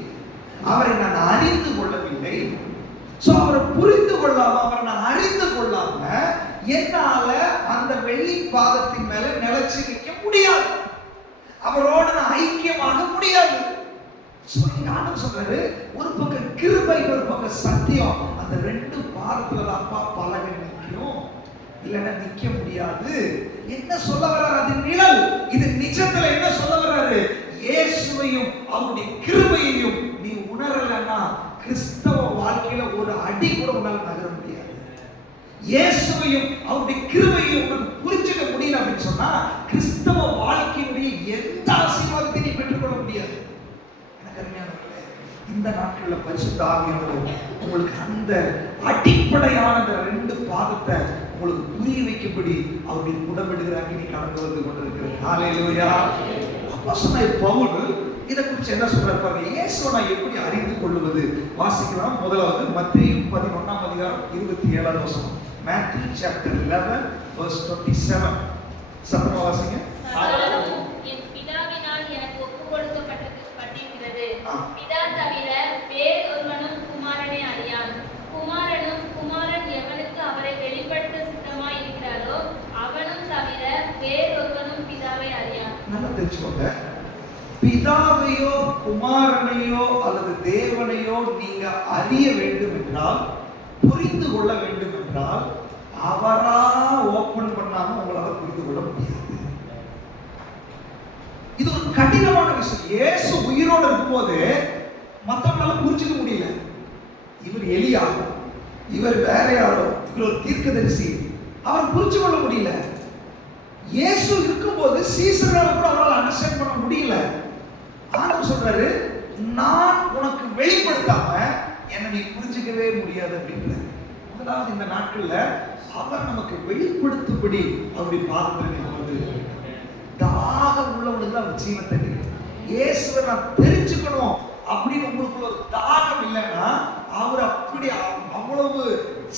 அவரை நான் அறிந்து கொள்ளவில்லை. சோ அவரை புரிந்து கொள்ளாம, அவரை நான் அறிந்து கொள்ளாம என்னால அந்த வெள்ளி பாதத்தின் மேல நிலைச்சு நிற்க முடியாது, அவரோடு நான் ஐக்கியமாக முடியாது. ஆண்டவர் சொல்றாரு, ஒரு பக்கம் கிருபை, ஒரு பக்கம் சத்தியம். அந்த ரெண்டு பாதத்துல அப்பா பலகை நிற்கும், இல்லைன்னா நிக்க முடியாது. என்ன சொல்ல வர்றாரு? அது நிழல். இது நிஜத்துல என்ன சொல்ல வர்றாரு? இயேசுவையும் அவருடைய கிருபையையும் நீ உணரலன்னா கிறிஸ்தவ வாழ்க்கையில ஒரு அடி கூட உன்னால நகர முடியாது. இயேசுவையும் அவருடைய கிருபையையும் உனக்கு புரிஞ்சுக்க முடியல அப்படின்னு சொன்னா கிறிஸ்தவ வாழ்க்கையினுடைய எந்த ஆசீர்வாதத்தையும் நீ பெற்றுக்கொள்ள முடியாது. எனக்கு அருமையானவர்களே, இந்த நாட்கள்ல பரிசுத்த ஆவியானவர் உங்களுக்கு அந்த அடிப்படையான அந்த ரெண்டு பாதத்தை உங்களுக்கு புரிய வைக்கும்படி அவருடைய குடமிடுகிறாங்க நீ கடந்து வந்து கொண்டிருக்கிறது. ஹல்லேலூயா. அப்போஸ்தலனாகிய பவுல் இதை குறித்து என்ன சொல்றாரு பாருங்க. இயேசுவை நான் எப்படி அறிந்து கொள்வது? வாசிக்கலாம். முதலாவது மத்தேயு 11ஆம் அதிகாரம் 27ஆவது வசனம். Matthew chapter 11 verse 27. சத்தமா வாசிங்க. என் பிதாவினால் எனக்கு ஒப்புக்கொடுக்கப்பட்டிருக்கிறது. பிதா தவிர வேறு ஒருவனும் குமாரனை அறியான். குமாரனும் குமாரன் எவனுக்கு அவரை வெளிப்படுத்த சித்தமாய் இருக்கிறாரோ அவனும் தவிர வேறொருவனும் பிதாவை அறியான். நல்லா தெரிஞ்சுக்கோங்க. பிதாவையோ குமாரனையோ அல்லது தேவனையோ நீங்க அறிய வேண்டும் என்றால், புரிந்து கொள்ள வேண்டும் என்றால், அவரா ஓபன் பண்ணாம உங்களால புரிந்து கொள்ள முடியாது. இது ஒரு கடினமான விஷயம். இயேசு உயிரோடு இருக்கும்போது மற்றவங்களால புரிஞ்சுக்க முடியல. இவர் எலியா, இவர் வேற யாரோ, இவர் ஒரு தீர்க்கதரிசி, அவர் புரிஞ்சு கொள்ள முடியல. இயேசு இருக்கும்போது சீசரால கூட அவரால் அண்டர்ஸ்டாண்ட் பண்ண முடியல. ஆண்டவர் சொல்றாரு, நான் உனக்கு வெளிப்படுத்தாம என்ன நீ புரிஞ்சுக்கவே முடியாது அப்படின்றாரு. முதலாவது இந்த நாட்கள்ல அவர் நமக்கு வெளிப்படுத்தும்படி அவருடைய பாதத்தில் வந்து தாகம் உள்ளவனுக்கு அவர் ஜீவன் தண்ணீர். இயேசுவை நான் தெரிஞ்சுக்கணும் அப்படின்னு உங்களுக்குள்ள ஒரு தாகம் இல்லைன்னா அவர் அப்படி அவ்வளவு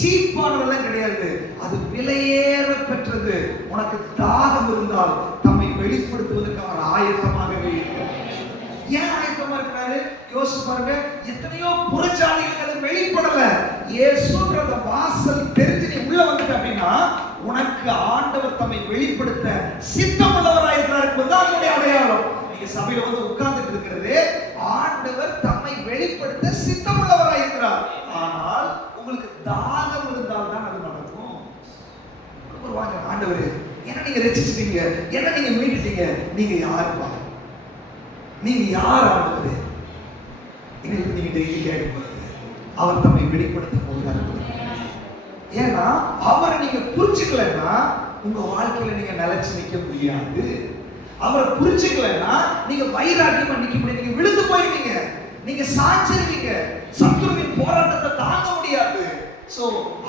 சீப்பானதெல்லாம் கிடையாது. அது விலையேற பெற்றது. உனக்கு தாகம் இருந்தால் தம்மை வெளிப்படுத்துவதற்கு அவர் ஆயத்தமாகவே இருக்கிறார். ஏன் ஆயத்தமா இருக்கிறாரு? யோசிச்சு பாருங்க. எத்தனையோ புறஜாதிகளுக்கு அது வெளிப்படல. இயேசுன்ற அந்த வாசல் தெரிஞ்சு நீ உள்ள வந்துட்ட அப்படின்னா உனக்கு ஆண்டவர் தம்மை வெளிப்படுத்த சித்தமுள்ளவராக இருக்கிறார் என்பதுதான் அதனுடைய அடையாளம். நீங்க சபையில வந்து உட்கார்ந்துட்டு இருக்கிறது, ஆண்டவர் தம்மை வெளிப்படுத்த சித்தமுள்ளவராக இருக்கிறார். ஆனால் உங்களுக்கு தாகம் இருந்தால் தான் அது நடக்கும். வாங்க ஆண்டவரே, என்ன நீங்க ரட்சிச்சிட்டீங்க, என்ன நீங்க மீட்டுட்டீங்க, நீங்க யாருப்பா, நீங்க யார் ஆண்டவரே? இன்னைக்கு நீங்க டெய்லி கேட்க அவர் தம்மை வெளிப்படுத்த போகிறார். ஏன்னா அவரை நீங்க புரிஞ்சுக்கலன்னா உங்க வாழ்க்கையில நீங்க நிலைச்சு நிக்க முடியாது. அவரை புரிஞ்சுக்கலன்னா நீங்க வைராக்கியமா நிக்க முடியாது. நீங்க விழுந்து போயிருவீங்க, நீங்க சாஞ்சிருவீங்க, சத்துருவின் போராட்டத்தை தாங்க முடியாது. சோ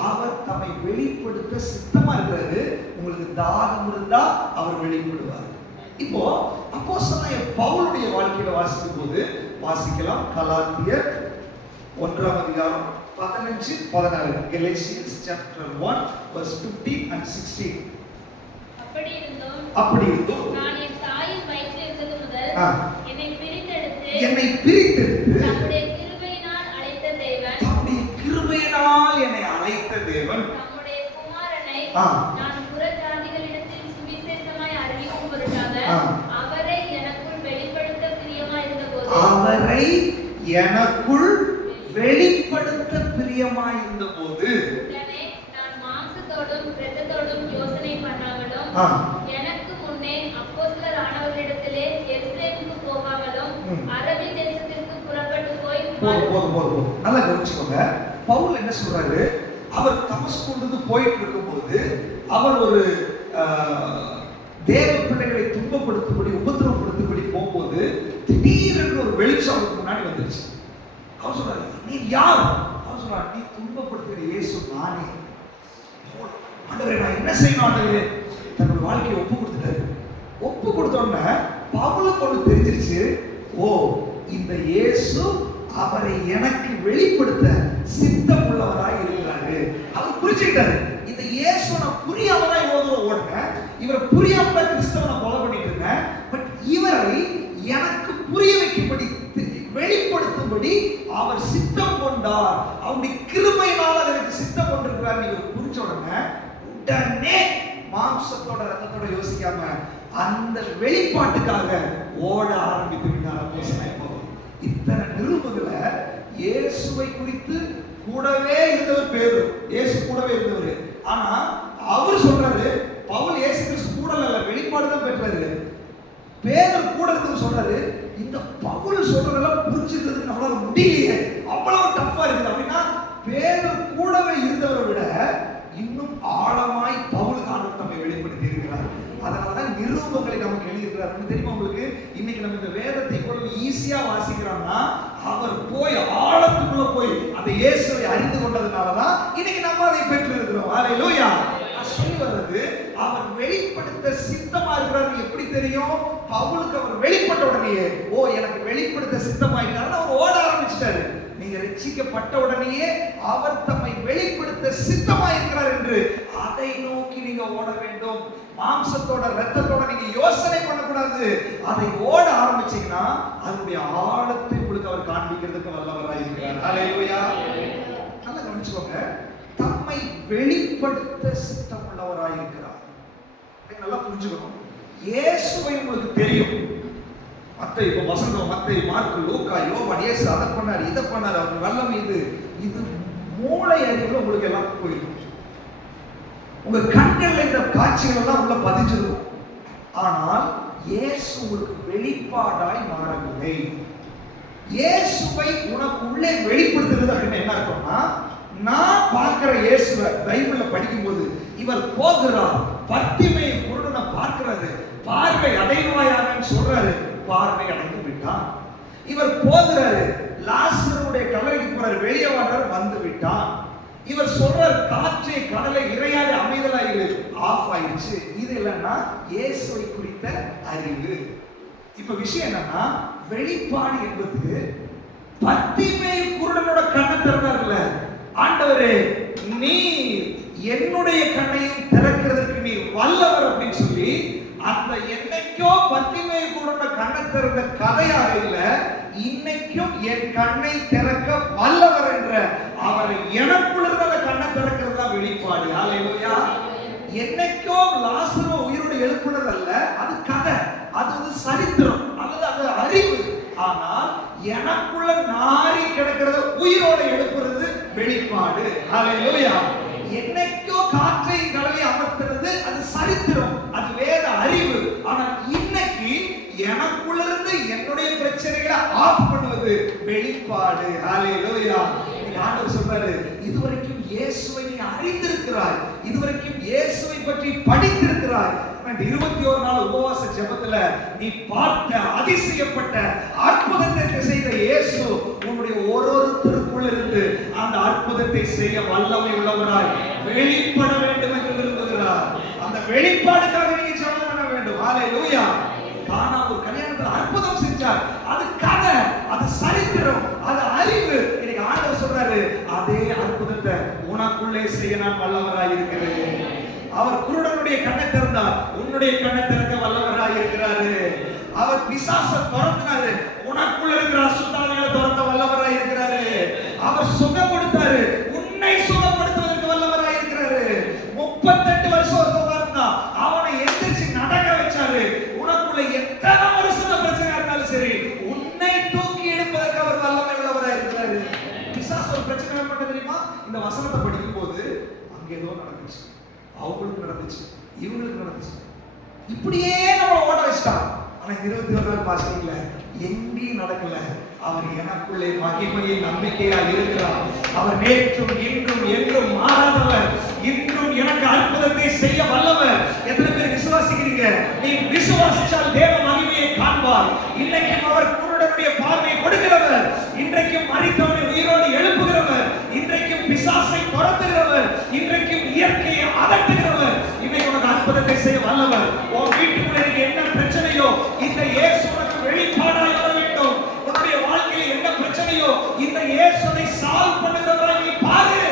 அவர் தம்மை வெளிப்படுத்த சித்தமா இருக்கிறாரு. உங்களுக்கு தாகம் இருந்தா அவர் வெளிப்படுவார். இப்போ அப்போஸ்தலனாகிய பவுலுடைய வாழ்க்கையில வாசிக்கும் போது வாசிக்கலாம். கலாத்தியர் 1ஆம் அதிகாரம் 15-16. Galatians chapter 1 verse 15 and 16. அப்படி இருந்தும் நான் என் தாயின் வயிற்றில் இருந்தது முதல் என்னை பிரித்தெடுத்து தம்முடைய கிருபையினால் அழைத்த தேவன், என்னை அழைத்த தேவன் தம்முடைய குமாரனை நான் புறஜாதிகளிடத்தில் சுவிசேஷமாய் அறிவிக்கும் பொருட்டாக அவரை எனக்குள் வெளிப்படுத்த பிரியமாய் இருந்தபோது உடனே நான் மாம்சத்தோடும் இரத்தத்தோடும் யோசனை பண்ணாமலும் எனக்கு முன்னே அப்போஸ்தலர் ஆனவர்களிடத்திலே எருசலேமுக்கு போகாமலும் அரபி தேசத்திற்கு புறப்பட்டு போய் நல்லா கவனிச்சுக்கோங்க. பவுல் என்ன சொல்றாரு? அவர் தமஸ்குக்கு போயிட்டு இருக்கும்போது அவர் ஒரு தேவ பிள்ளைகளை துன்பப்படுத்தும்படி உபத்திரவப்படுத்தும்படி போகும்போது திடீரென்று ஒரு வெளிச்சம் அவருக்கு முன்னாடி வந்துருச்சு. அவர் சொல்றாரு, நீ யார்? அவர் சொல்றாரு, நீ துன்பப்படுத்துகிற இயேசு நானே. ஆண்டவரே, நான் என்ன செய்யணும் ஆண்டவரே? தன்னோட வாழ்க்கையை ஒப்பு கொடுத்துட்டாரு. ஒப்பு கொடுத்த உடனே பவுலுக்கு ஒன்று தெரிஞ்சிருச்சு. ஓ, இந்த இயேசு அவரை எனக்கு வெளிப்படுத்த சித்தம் உள்ளவராய் இருக்கிறாரு. அவர் புரிஞ்சுக்கிட்டாரு. இந்த இயேசு நான் புரியாம தான் இவ்வளவு தூரம் ஓடுனேன், இவரை புரியாம தான் கிறிஸ்தவனை ஃபாலோ பண்ணிட்டு இருந்தேன். பட் இவரை எனக்கு புரிய வைக்கும்படி வெளிப்படுத்தும்படி அவர் சித்தம் கொண்டார். அவருடைய கிருபையினால் எனக்கு சித்தம் கொண்டிருக்கிறார். நீங்க புரிஞ்ச உடனே மாம்சத்தோட ரத்தத்தோட யோசிக்காம அந்த வெளிப்பாட்டுக்காக ஓட ஆரம்பித்து விட்டார். இத்தனை நிருபங்களை இயேசுவை குறித்து கூடவே இருந்தவர் பேரு. இயேசு கூடவே இருந்தவர். ஆனா அவர் சொல்றாரு, பவுல் இயேசு கிறிஸ்து கூட இல்ல, வெளிப்பாடு தான் பெற்றாரு. பேதர் கூட இருந்து சொல்றாரு, இந்த பவுல் சொல்றதெல்லாம் புரிஞ்சுக்கிறதுக்கு நம்மளால முடியலையே, அவ்வளவு டஃப்பா இருக்குது. அப்படின்னா பேதர் கூடவே இருந்தவரை விட இன்னும் ஆழமாய் பவுலுக்கு ஆண்டவர் நம்மை வெளிப்படுத்தி இருக்கிறார். அதனாலதான் நிரூபங்களை நமக்கு எழுதியிருக்கிறார். தெரியுமா உங்களுக்கு? இன்னைக்கு நம்ம இந்த வேதத்தை இவ்வளவு ஈஸியா வாசிக்கிறோம்னா அவர் போய் ஆழத்துக்குள்ள போய் அந்த இயேசுவை அறிந்து கொண்டதுனாலதான் இன்னைக்கு நம்ம அதை பெற்று இருக்கிறோம். ஹல்லேலூயா. சொல்லி வர்றது, அவர் வெளிப்படுத்த சித்தமா இருக்கிறார். எப்படி தெரியும்? பவுலுக்கு அவர் வெளிப்பட்ட உடனே, ஓ எனக்கு வெளிப்படுத்த சித்தமாயிட்டாருன்னு அவர் ஓட ஆரம்பிச்சிட்டாரு. நீங்க ரட்சிக்கப்பட்ட உடனேயே அவர் தம்மை வெளிப்படுத்த சித்தமாயிருக்கிறார் என்று அதை நோக்கி நீங்க ஓட வேண்டும். மாம்சத்தோட ரத்தத்தோட நீங்க யோசனை பண்ணக்கூடாது. அதை ஓட ஆரம்பிச்சீங்கன்னா அதனுடைய ஆழத்தை உங்களுக்கு அவர் காண்பிக்கிறதுக்கு வல்லவராய் இருக்கிறார். ஹல்லேலூயா. நல்லா கவனிச்சுக்கோங்க. தம்மை வெளிப்படுத்த சித்தம் உள்ளவராய் இருக்கிறார். நல்லா புரிஞ்சுக்கணும். இயேசுவை உங்களுக்கு தெரியும். மத்தேயு, வசனம் மத்தேயு, மார்க்கு, லூக்கா, யோவான், இயேசு அதை பண்ணாரு, இதை பண்ணாரு, அவர் வல்லமை இது மூளை அறிவுல உங்களுக்கு எல்லாம் போயிடும். உங்க கண்கள்ல இந்த காட்சிகள் எல்லாம் உள்ள பதிஞ்சிருக்கும். ஆனால் இயேசு உங்களுக்கு வெளிப்பாடாய் மாறவில்லை. இயேசுவை உனக்கு உள்ளே வெளிப்படுத்துறது அப்படின்னு என்ன அர்த்தம்னா, நான் பார்க்கிற இயேசுவை பைபிள்ல படிக்கும்போது இவர் போகிறார், பர்த்திமை குருடனை பார்க்கிறாரு, பார்வை அடைவாயான்னு சொல்றாரு, பார்வை அடைந்து விட்டான். இவர் போகிறாரு, லாசருடைய கல்லறைக்கு போறாரு, வெளியே வர்றாரு, வந்து விட்டான். இவர் சொல்றார், காற்றை கடலை இறையாத அமைதலாயிரு, ஆஃப் ஆயிடுச்சு. இது இல்லைன்னா இயேசுவை குறித்த அறிவு. இப்ப விஷயம் என்னன்னா, வெளிப்பாடு என்பது பத்திமை குருடனோட கண்ணை திறந்தார்ல, ஆண்டவரே நீ என்னுடைய கண்ணையும் திறக்கிறதுக்கு நீ வல்லவர் அப்படின்னு சொல்லி, அந்த என்னைக்கோ பத்திமை குருடனோட கண்ணை திறந்த கதையாக இல்ல, இன்னைக்கும் என் கண்ணை திறக்க வல்லவர் என்ற அவரை எனக்குள்ள இருந்த கண்ணை திறக்கிறது தான் வெளிப்பாடு. ஹல்லேலூயா. என்னைக்கோ லாசரு உயிரோடு எழுப்புனது அல்ல, அது கதை, அது சரித்திரம் அல்லது அது அறிவு. ஆனால் எனக்குள்ள நாரி கிடக்கிறது உயிரோடு எழுப்புறது வெளிப்பாடு. ஹல்லேலூயா. என்னைக்கோ காற்றை கடலை அமர்த்துறது அது சரித்திரம், அது வேத அறிவு. ஆனால் இன்னைக்கு எனக்குள்ள இருந்து என்னுடைய பிரச்சனைகளை ஆஃப் பண்ணுவது வெளிப்பாடு. ஹல்லேலூயா. ஆண்டவர் சொல்றாரு, இதுவரைக்கும் இயேசுவை நீ அறிந்திருக்கிறாய், இதுவரைக்கும் இயேசுவை பற்றி படித்திருக்கிறாய். 21 நாள் உபவாச ஜெபத்துல நீ பார்த்த அதிசயப்பட்ட அற்புதத்தை செய்த இயேசு உன்னுடைய ஒருத்தருக்குள்ள இருந்து அந்த அற்புதத்தை செய்ய வல்லமை உள்ளவராய் வெளிப்பட வேண்டும் என்று விரும்புகிறார். அந்த வெளிப்பாடுக்காக நீங்க ஜெபம் பண்ண வேண்டும். ஹல்லேலூயா. கானா ஒரு கல்யாணத்துல அற்புதம் செஞ்சார், அது கதை, அது சரித்திரம், அது அறிவு. இன்னைக்கு ஆண்டவர் சொல்றாரு, அதே அற்புதத்தை உனக்குள்ளே செய்ய நான் வல்லவராய் இருக்கிறேன். அவர் குருடனுடைய கண்ணை திறந்தார், உன்னுடைய கண்ணை திறக்க வல்லவராய் இருக்கிறாரு. அவர் பிசாசை துரத்தினாரு, உனக்குள்ள இருக்கிற அசுத்தாவிகளை துரத்த வல்லவராய் இருக்கிறாரு. அவர் சுகம் கொடுத்தாரு, உன்னை சுகப்படுத்துவதற்கு வல்லவராய் இருக்கிறாரு. 38 வருஷம் ஒருத்தவங்க இருந்தா அவனை எந்திரிச்சு நடக்க வச்சாரு. உனக்குள்ள எத்தனை வருஷம் பிரச்சனை இருந்தாலும் சரி, உன்னை தூக்கி எடுப்பதற்கு அவர் வல்லமை உள்ளவராய் இருக்கிறாரு. பிசாசு ஒரு பிரச்சனை பண்ண தெரியுமா? இந்த வசனத்தை படிக்கும் போது அங்க ஏதோ நடந்துச்சு, அவங்களுக்கு நடந்துச்சு, இவங்களுக்கு நடந்துச்சு, இப்படியே நம்ம ஓட வச்சிட்டான். ஆனா 21 நாள் பாஸ்டிங்ல எங்கேயும் நடக்கல. அவர் எனக்குள்ளே மகிமையின் நம்பிக்கையா இருக்கிறார். அவர் நேற்றும் இன்றும் என்றும் மாறாதவர், இன்றும் எனக்கு அற்புதத்தை செய்ய வல்லவர். எத்தனை பேர் விசுவாசிக்கிறீங்க? நீ விசுவாசிச்சால் தேவ மகிமையை காண்பார். இன்றைக்கும் அவர் குருடனுடைய பார்வையை கொடுக்கிறவர், இன்றைக்கும் மரித்தவனை உயிரோடு எழுப்புகிறவர், இன்றைக்கும் பிசாசை துரத்துகிறவர், இன்றைக்கும் இயற்கையை அதட்டுகிறவர். இன்னைக்கு உனக்கு அற்புதத்தை செய்ய வல்லவர். உன் வீட்டுக்குள்ள என்ன பிரச்சனையோ இந்த இயேசு உனக்கு வெளிப்பாடாய் வர வேண்டும். உன்னுடைய வாழ்க்கையில் என்ன பிரச்சனையோ இந்த இயேசுவை சால்வ் பண்ணுகிறவராய் நீ பாரு,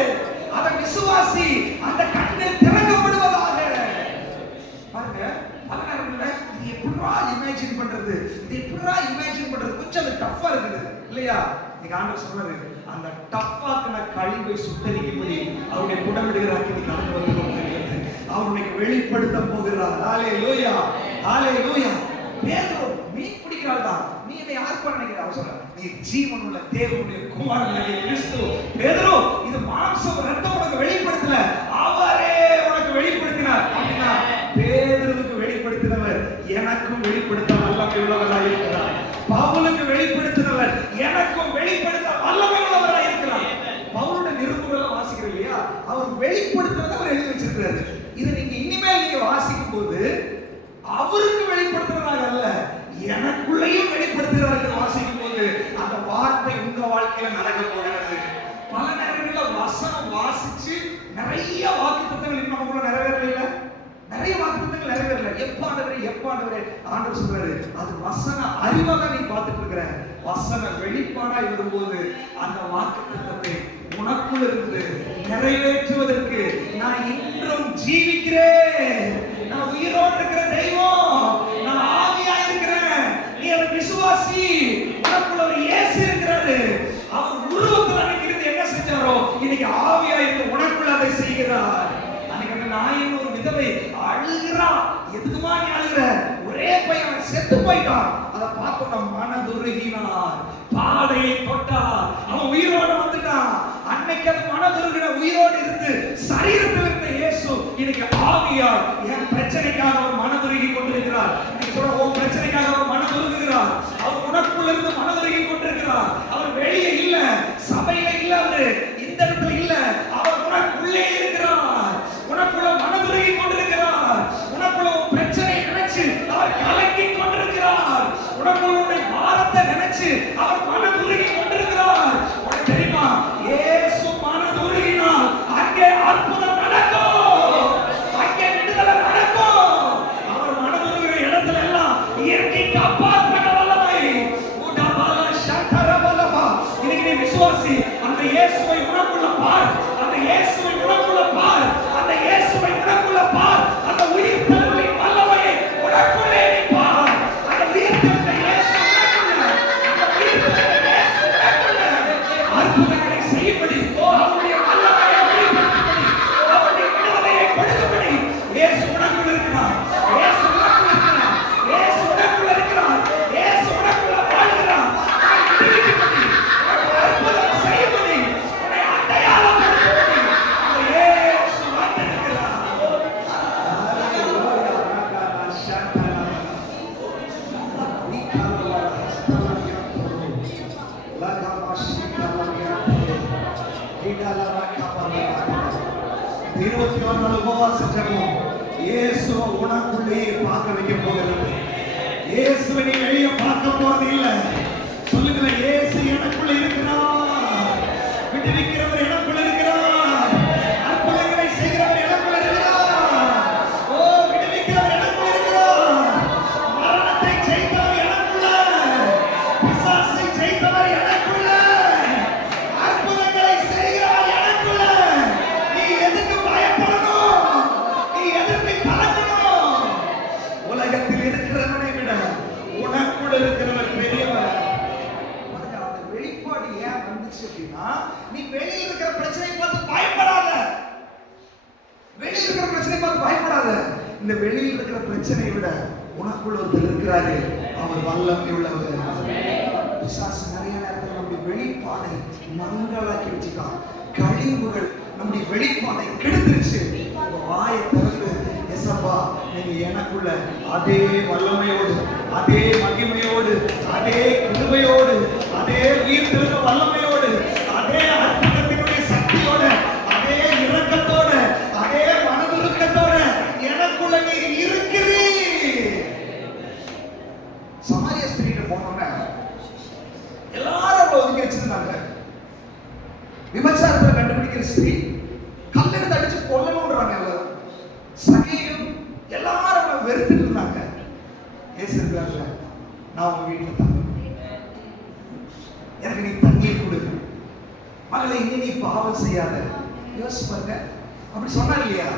அதை விசுவாசி, அந்த கண்கள் திறக்கப்படுவதாக. பாருங்க, பலனர்கள இது எப்படிடா இமேஜின் பண்றது, இது எப்படிடா இமேஜின் பண்றது, கொஞ்சம் அது டஃப்பா இருக்குது இல்லையா? இன்னைக்கு ஆண்டவர் சொல்றாரு, அந்த டஃப்பாக்குன கழிவை சுத்தரிக்கும்படி அவருடைய குடமிடுகிற அக்கினி கடந்து வந்து கொண்டிருக்கிறது. அவருடைய வெளிப்படுத்த போகிறார். ஹல்லேலூயா. ஹல்லேலூயா. பேதுரு மீன் பிடிக்கிறாள் தான், நீ என்னை யார் பண்ண நினைக்கிற? அவர் சொல்ற, நீ ஜீவனுள்ள தேவனுடைய குமாரனாகிய கிறிஸ்து. பேதுரு, இது மாம்சம் ரத்தம் உனக்கு வெளிப்படுத்தல, அவரே உனக்கு வெளிப்படுத்தினார் அப்படின்னா பேதுருவுக்கு வெளிப்படுத்தினவர் எனக்கும் வெளிப்படுத்த வல்லமை உள்ளவராய் இருக்கிறார். பவுலுக்கு வெளிப்படுத்தினவர் எனக்கும் வெளிப்படுத்த வல்லமை உள்ளவராய் இருக்கிறார். பவுலுடைய நிருபங்களை வாசிக்கிறோம் இல்லையா, அவர் வெளிப்படுத்துறத அவர் எழுதி வச்சிருக்கிறாரு. இதை நீங்க இனிமேல் நீங்க வாசிக்கும் போது அவருக்கு வெளிப்படுத்துறதாக அல்ல, எனக்குள்ளேயும் வெளிப்படுத்துகிறார்கள். வாசிக்கும் போது அந்த வார்த்தை உங்க வாழ்க்கையில நடக்க போகிறது. பல நேரங்களில் வசனம் வாசிச்சு நிறைய வாக்குத்தத்தங்கள் நமக்குள்ள நிறைவேறல, நிறைய வாக்குத்தத்தங்கள் நிறைவேறல. எப்பாண்டவரே ஆண்டவர் சொல்றாரு, அது வசன அறிவாக நீ பார்த்துட்டு இருக்கிற. வசன வெளிப்பாடாய் வரும்போது அந்த வாக்குத்தத்தத்தை உனக்குள் இருந்து நிறைவேற்றுவதற்கு நான் இன்றும் ஜீவிக்கிறேன். நான் உயிரோடு இருக்கிற தெய்வம், நான் ஆவியா இருக்கிறேன். நீ அதை விசுவாசி. உனக்குள்ள ஒரு இயேசு இருக்கிறாரு. அவர் உருவத்தில் அன்னைக்கு இருந்து என்ன செஞ்சாரோ இன்னைக்கு ஆவியா இருந்து உனக்குள்ள அதை செய்கிறார். அன்னைக்கு அந்த நாயின் ஒரு விதவை அழுகிறா. எதுக்குமா நீ அழுகிற? ஒரே பையன் செத்து போயிட்டான். அதை பார்த்தோம்னா மனதுருகினார், பாடையை தொட்டார், அவன் உயிரோடு வந்துட்டான். அன்னைக்கு அது மனதுருகின உயிரோடு இருந்து சரீரத்தில் இருந்த இயேசு இன்னைக்கு ஆவியார் என் பிரச்சனைக்காக அவர் மனதுருகி கொண்டிருக்கிறார். நீ சொல்ற உன் பிரச்சனைக்காக அவர் மனதுருகுகிறார். அவர் உனக்குள்ள இருந்து மனதுருகி கொண்டிருக்கிறார். அவர் வெளியே இல்ல, சபையில இல்ல, அவரு இந்த இடத்துல இல்ல, அவர் உனக்குள்ளே இருக்கிறார். உனக்குள்ள மனதுருகி கொண்டிருக்கிறார். உனக்குள்ள உன் பிரச்சனை நினைச்சு அவர் கலக்கி கொண்டிருக்கிறார். உனக்குள்ள உன்னை பாரத்தை நினைச்சு அவர் மனதுருகி கொண்டிருக்கிறார். உனக்கு தெரியுமா, இயேசு மனதுருகினால் அங்கே அற்புதம் நடக்கும், அங்கே விடுதலை நடக்கும். அவர் மனதுருகிற இடத்துல எல்லாம் இயற்கைக்கு அப்பாற்பட்ட வல்லமை. உடபால சக்கரபலபா. இன்னைக்கு நீ விசுவாசி. அந்த இயேசுவை உனக்குள்ள பார், அந்த இயேசுவை உனக்குள்ள பார், அந்த இயேசுவை உனக்குள்ள பார். அந்த உயிர் தழுவின் வல்லமையை உனக்குள்ளே நீ பார். அந்த உயிர் தழுவின் இயேசு உனக்குள்ள, அந்த உயிர் தழுவின் இயேசு உனக்குள்ள அற்புதங்களை செய்யும்படி, அவருடைய வல்லமையை வெளிப்படுத்தும்படி, அவருடைய விடுதலையை கொடுக்கும்படி இயேசு உனக்குள்ள இருக்கிறார். இயேசு உனக்குள்ள இருக்கிறார். இயேசு உனக்குள்ள இருக்கிறார். இயேசு உனக்குள்ள வாழ்கிறார். உன்னை விடுவிக்கும்படி, உனக்கு அற்புதம் செய்யும்படி, உன்னை அடையாளப்படுத்தும்படி அந்த இயேசு வந்திருக்கிறார். இருபத்தி ஒரு நாள் உபவாச ஜெபம் இயேசுவை உனக்குள்ளே பார்க்க வைக்க போகிறது. இயேசுவை நீ வெளியே பார்க்க போறது இல்லை. சொல்லுங்க, இயேசு எனக்குள்ள இருக்கிறார். விடுவிக்கிறவர் எனக்குள்ள இருக்கிறார். அற்புதங்களை செய்கிறவர் எனக்குள்ள இருக்கிறார். ஓ, விடுவிக்கிறவர் எனக்குள்ள இருக்கிறார். மரணத்தை ஜெயித்தவர் எனக்குள்ள, பிசாசை ஜெயித்தவர் எனக்குள்ள, அற்புதங்களை செய்கிறவர் எனக்குள்ள. நீ எதுக்கு பயப்படணும்? நீ எதுக்கு கலங்கணும்? உலகத்தில் இருக்கிறவனை விட உனக்குள்ள இருக்கிறவர் பெரியவர். அந்த வெளிப்பாடு ஏன் வந்துச்சு அப்படின்னா, நீ வெளியில் இருக்கிற பிரச்சனை பார்த்து பயப்படாத. வெளியில் இருக்கிற பிரச்சனை பார்த்து பயப்படாத. இந்த வெளியில் இருக்கிற பிரச்சனையை விட உனக்குள்ள ஒருத்தர் இருக்கிறாரு, அவர் வல்லமை உள்ளவர். பிசாசு நிறைய நேரத்தில் நம்முடைய வெளிப்பாடை மங்களாக்கி வச்சுட்டான். கழிவுகள் நம்முடைய வெளிப்பாடை கெடுத்துருச்சு. வாயை திறந்து, எசப்பா நீங்க எனக்குள்ள அதே வல்லமையோடு, அதே மகிமையோடு, அதே கிருபையோடு, அதே உயிர் திருந்த வல்லமையோடு, அதே அற்புதத்தினுடைய சக்தியோட, அதே இரக்கத்தோட, அதே மனதுருக்கத்தோட எனக்குள்ள நீ இருக்கிறீர். சமாரிய ஸ்திரீக்கு போனோம்னா எல்லாரும் அவளை ஒதுக்கி வச்சிருந்தாங்க. விபச்சாரத்தை கண்டுபிடிக்கிற ஸ்திரீ கல்லெடுத்து அடிச்சு கொல்லணும்ன்றாங்க எல்லாரும். சகையும் எல்லாரும் அவளை வெறுத்துட்டு இருந்தாங்க. ஏசு இருக்கார்ல, நான் உங்க வீட்டில் தங்கணும், எனக்கு நீ தண்ணீர் கொடு, மகளை இனி நீ பாவம் செய்யாத. யோசிச்சு பாருங்க, அப்படி சொன்னார் இல்லையா?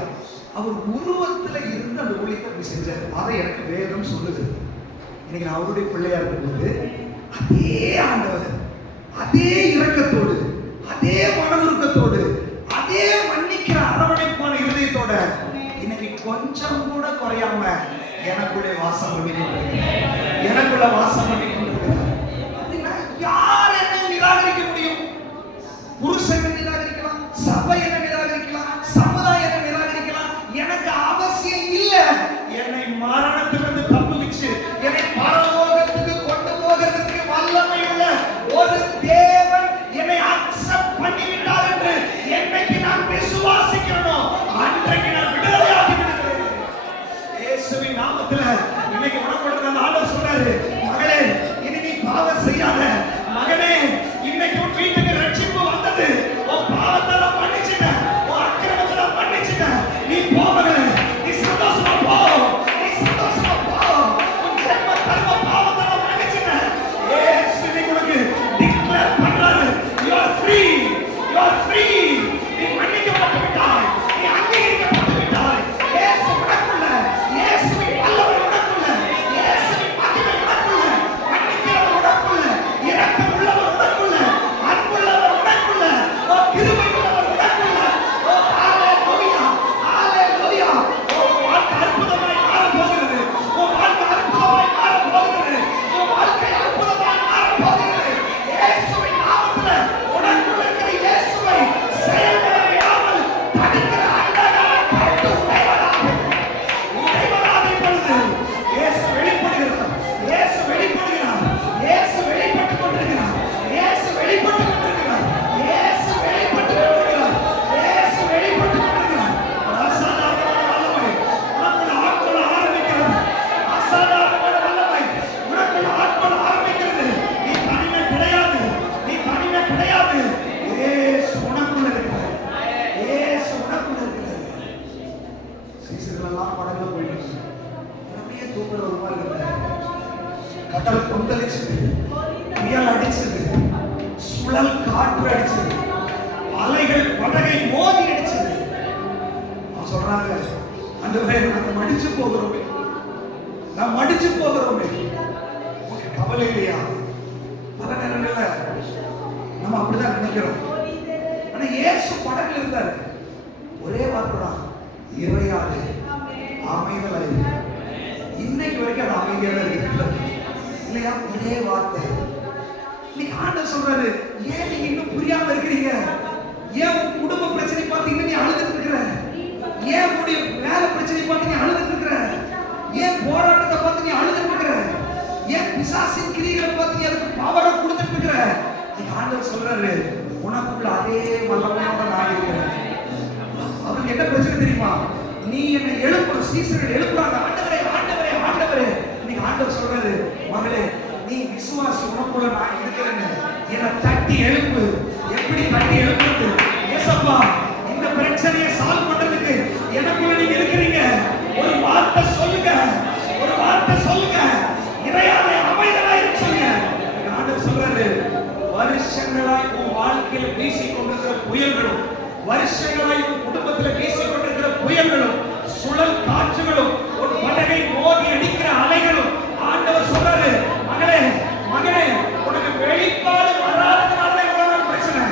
அவர் உருவத்துல இருந்து அந்த ஊழியத்தை அப்படி செஞ்சார். அதை எனக்கு வேதம் சொல்லுது. இன்னைக்கு நான் அவருடைய பிள்ளையா இருக்கும்போது அதே ஆண்டவர், அதே இரக்கத்தோடு, அதே மனதுருக்கத்தோடு, அதே மன்னிக்கிற அரவணைப்பான இருதயத்தோட இன்னைக்கு கொஞ்சம் கூட குறையாம எனக்குள்ளே வாசம் பண்ணி கொண்டிருக்கிறார். எனக்குள்ள வாசம் பண்ணி கொண்டிருக்கிறார். அப்படின்னா யார் சொல்றாரு, மகளே இனி நீ பாவம் செய்யாத. மகனே இன்னைக்கு உன் வீட்டுக்கு ரட்சிப்பு வந்தது. உன் பாவத்தை நான் மன்னிச்சிட்டேன், உன் அக்கிரமத்தை நான் மன்னிச்சிட்டேன். நீ போ மகளே, நீ சந்தோஷமா போ, நீ சந்தோஷமா போ. உன் ஜென்ம கர்ம பாவத்தை நான் மன்னிச்சிட்டேன். இயேசு இன்னைக்கு உனக்கு டிக்ளேர் பண்றாரு, you are free, you are free. நீ மன்னிக்கப்பட்டு விட்டாய், நீ அங்கீகரிக்கப்பட்டு விட்டாய். இயேசு உனக்குள்ள, இயேசுவின் வல்லமை உனக்குள்ள, இயேசுவின் மகிமை உனக்குள்ள, மன்னிக்கிறவர் உனக்குள்ள, இரக்கம் உள்ளவர் உனக்குள்ள, அன்புள்ளவர் உனக்குள்ள, கிருபை உள்ளவர் உனக்குள்ள. ஓ ஹalleluya, ஹalleluya. உன் வாழ்க்கை அற்புதமாய் மாறப் போகிறது, உன் வாழ்க்கை அற்புதமாய் மாறப் போகிறது, உன் வாழ்க்கை அற்புதமாய் மாறப் போகிறது. இயேசுவின் நாமத்தில உனக்குள்ள இருக்கிற இயேசுவை செயல்பட விடாமல் தடுக்கிற அந்தகார கட்டு உடைவதாக பொழுது இயேசு வெளிப்படுகிறார், இயேசு வெளிப்படுகிறார், இயேசு வெளிப்பட்டுக் கொண்டிருக்கிறார், இயேசு வெளிப்பட்டுக் கொண்டிருக்கிறார், இயேசு வெளிப்பட்டுக் கொண்டிருக்கிறார், இயேசு வெளிப்பட்டுக் கொண்டிருக்கிறார். ஒரு அசாதாரணமான வல்லமை உனக்குள்ள ஆட்கொள்ள ஆரம்பிக்கிறது, அசாதாரணமான வல்லமை உனக்குள்ள ஆட்கொள்ள ஆரம்பிக்கிறது. நீ தனிமை கிடையாது, நீ தனிமை கிடையாது. இயேசு உனக்குள்ள இருக்கிறார், இயேசு உனக்குள்ள இருக்கிறார். சீசர்கள் எல்லாம் படகுல போயிட்டு அப்படியே தூங்குற ஒரு மாதிரி இருந்தார். கடல் கொந்தளிச்சது, புயல் அடிச்சது, சுழல் காற்று அடிச்சது, அலைகள் படகை மோதி அடிச்சது. அவன் சொல்றாங்க, ஆண்டவரே நாங்க மடிச்சு போகிறோமே, நான் மடிச்சு போகிறோமே, உங்களுக்கு கவலை இல்லையா? பல நேரங்கள்ல நம்ம அப்படிதான் நினைக்கிறோம். ஆனா இயேசு படகுல இருந்தாரு. ஒரே வார்த்தை தான், இறையாதே, அமைதலாய். இன்னைக்கு வரைக்கும் அது அமைதியாக இருக்கிறது இல்லையா? ஒரே வார்த்தை. இன்னைக்கு ஆண்டவர் சொல்றாரு, ஏன் நீங்க இன்னும் புரியாம இருக்கிறீங்க? ஏன் உன் குடும்ப பிரச்சனை பார்த்தீங்கன்னா நீ அழுதுட்டு இருக்கிற? ஏன் உன்னுடைய வேலை பிரச்சனை பார்த்து நீ அழுதுட்டு இருக்கிற? ஏன் போராட்டத்தை பார்த்து நீ அழுதுட்டு இருக்கிற? ஏன் பிசாசின் கிரியைகளை பார்த்து நீ அதுக்கு பவரை கொடுத்துட்டு இருக்கிற? ஆண்டவர் சொல்றாரு, உனக்குள்ள அதே வல்லமையோட நான் இருக்கிறேன். அவருக்கு என்ன பிரச்சனை தெரியுமா? நீ என்னை எழுப்புற, சீசர்கள் எழுப்புறாங்க, ஆண்டவரே ஆண்டவரே ஆண்டவரே. நீங்க ஆண்டவர் சொல்றாரு, மகளே நீ விசுவாசி, உனக்குள்ள நான் இருக்கிறேன்னு என்னை தட்டி எழுப்பு. எப்படி தட்டி எழுப்புறது? ஏசப்பா இந்த பிரச்சனையை சால்வ் பண்றதுக்கு எனக்குள்ள நீங்க இருக்கிறீங்க. ஒரு வார்த்தை சொல்லுங்க, ஒரு வார்த்தை சொல்லுங்க, இறையாதே, அமைதலாய் சொல்லுங்க. ஆண்டவர் சொல்றாரு, வருஷங்களாய் உன் வாழ்க்கையில வீசிக் கொண்டிருக்கிற புயல்களும், வருஷங்களாய் உன் குடும்பத்தில் வீசிக் கொண்டிருக்கிற புயல்களும், சுழல் காற்றுகளும், ஒரு படகை மோதி அடிக்கிற அலைகளும், ஆண்டவர் சொல்றாரு, மகளே மகளே உனக்கு வெளிப்பாடு வராததுனால இவ்வளவு பிரச்சனை.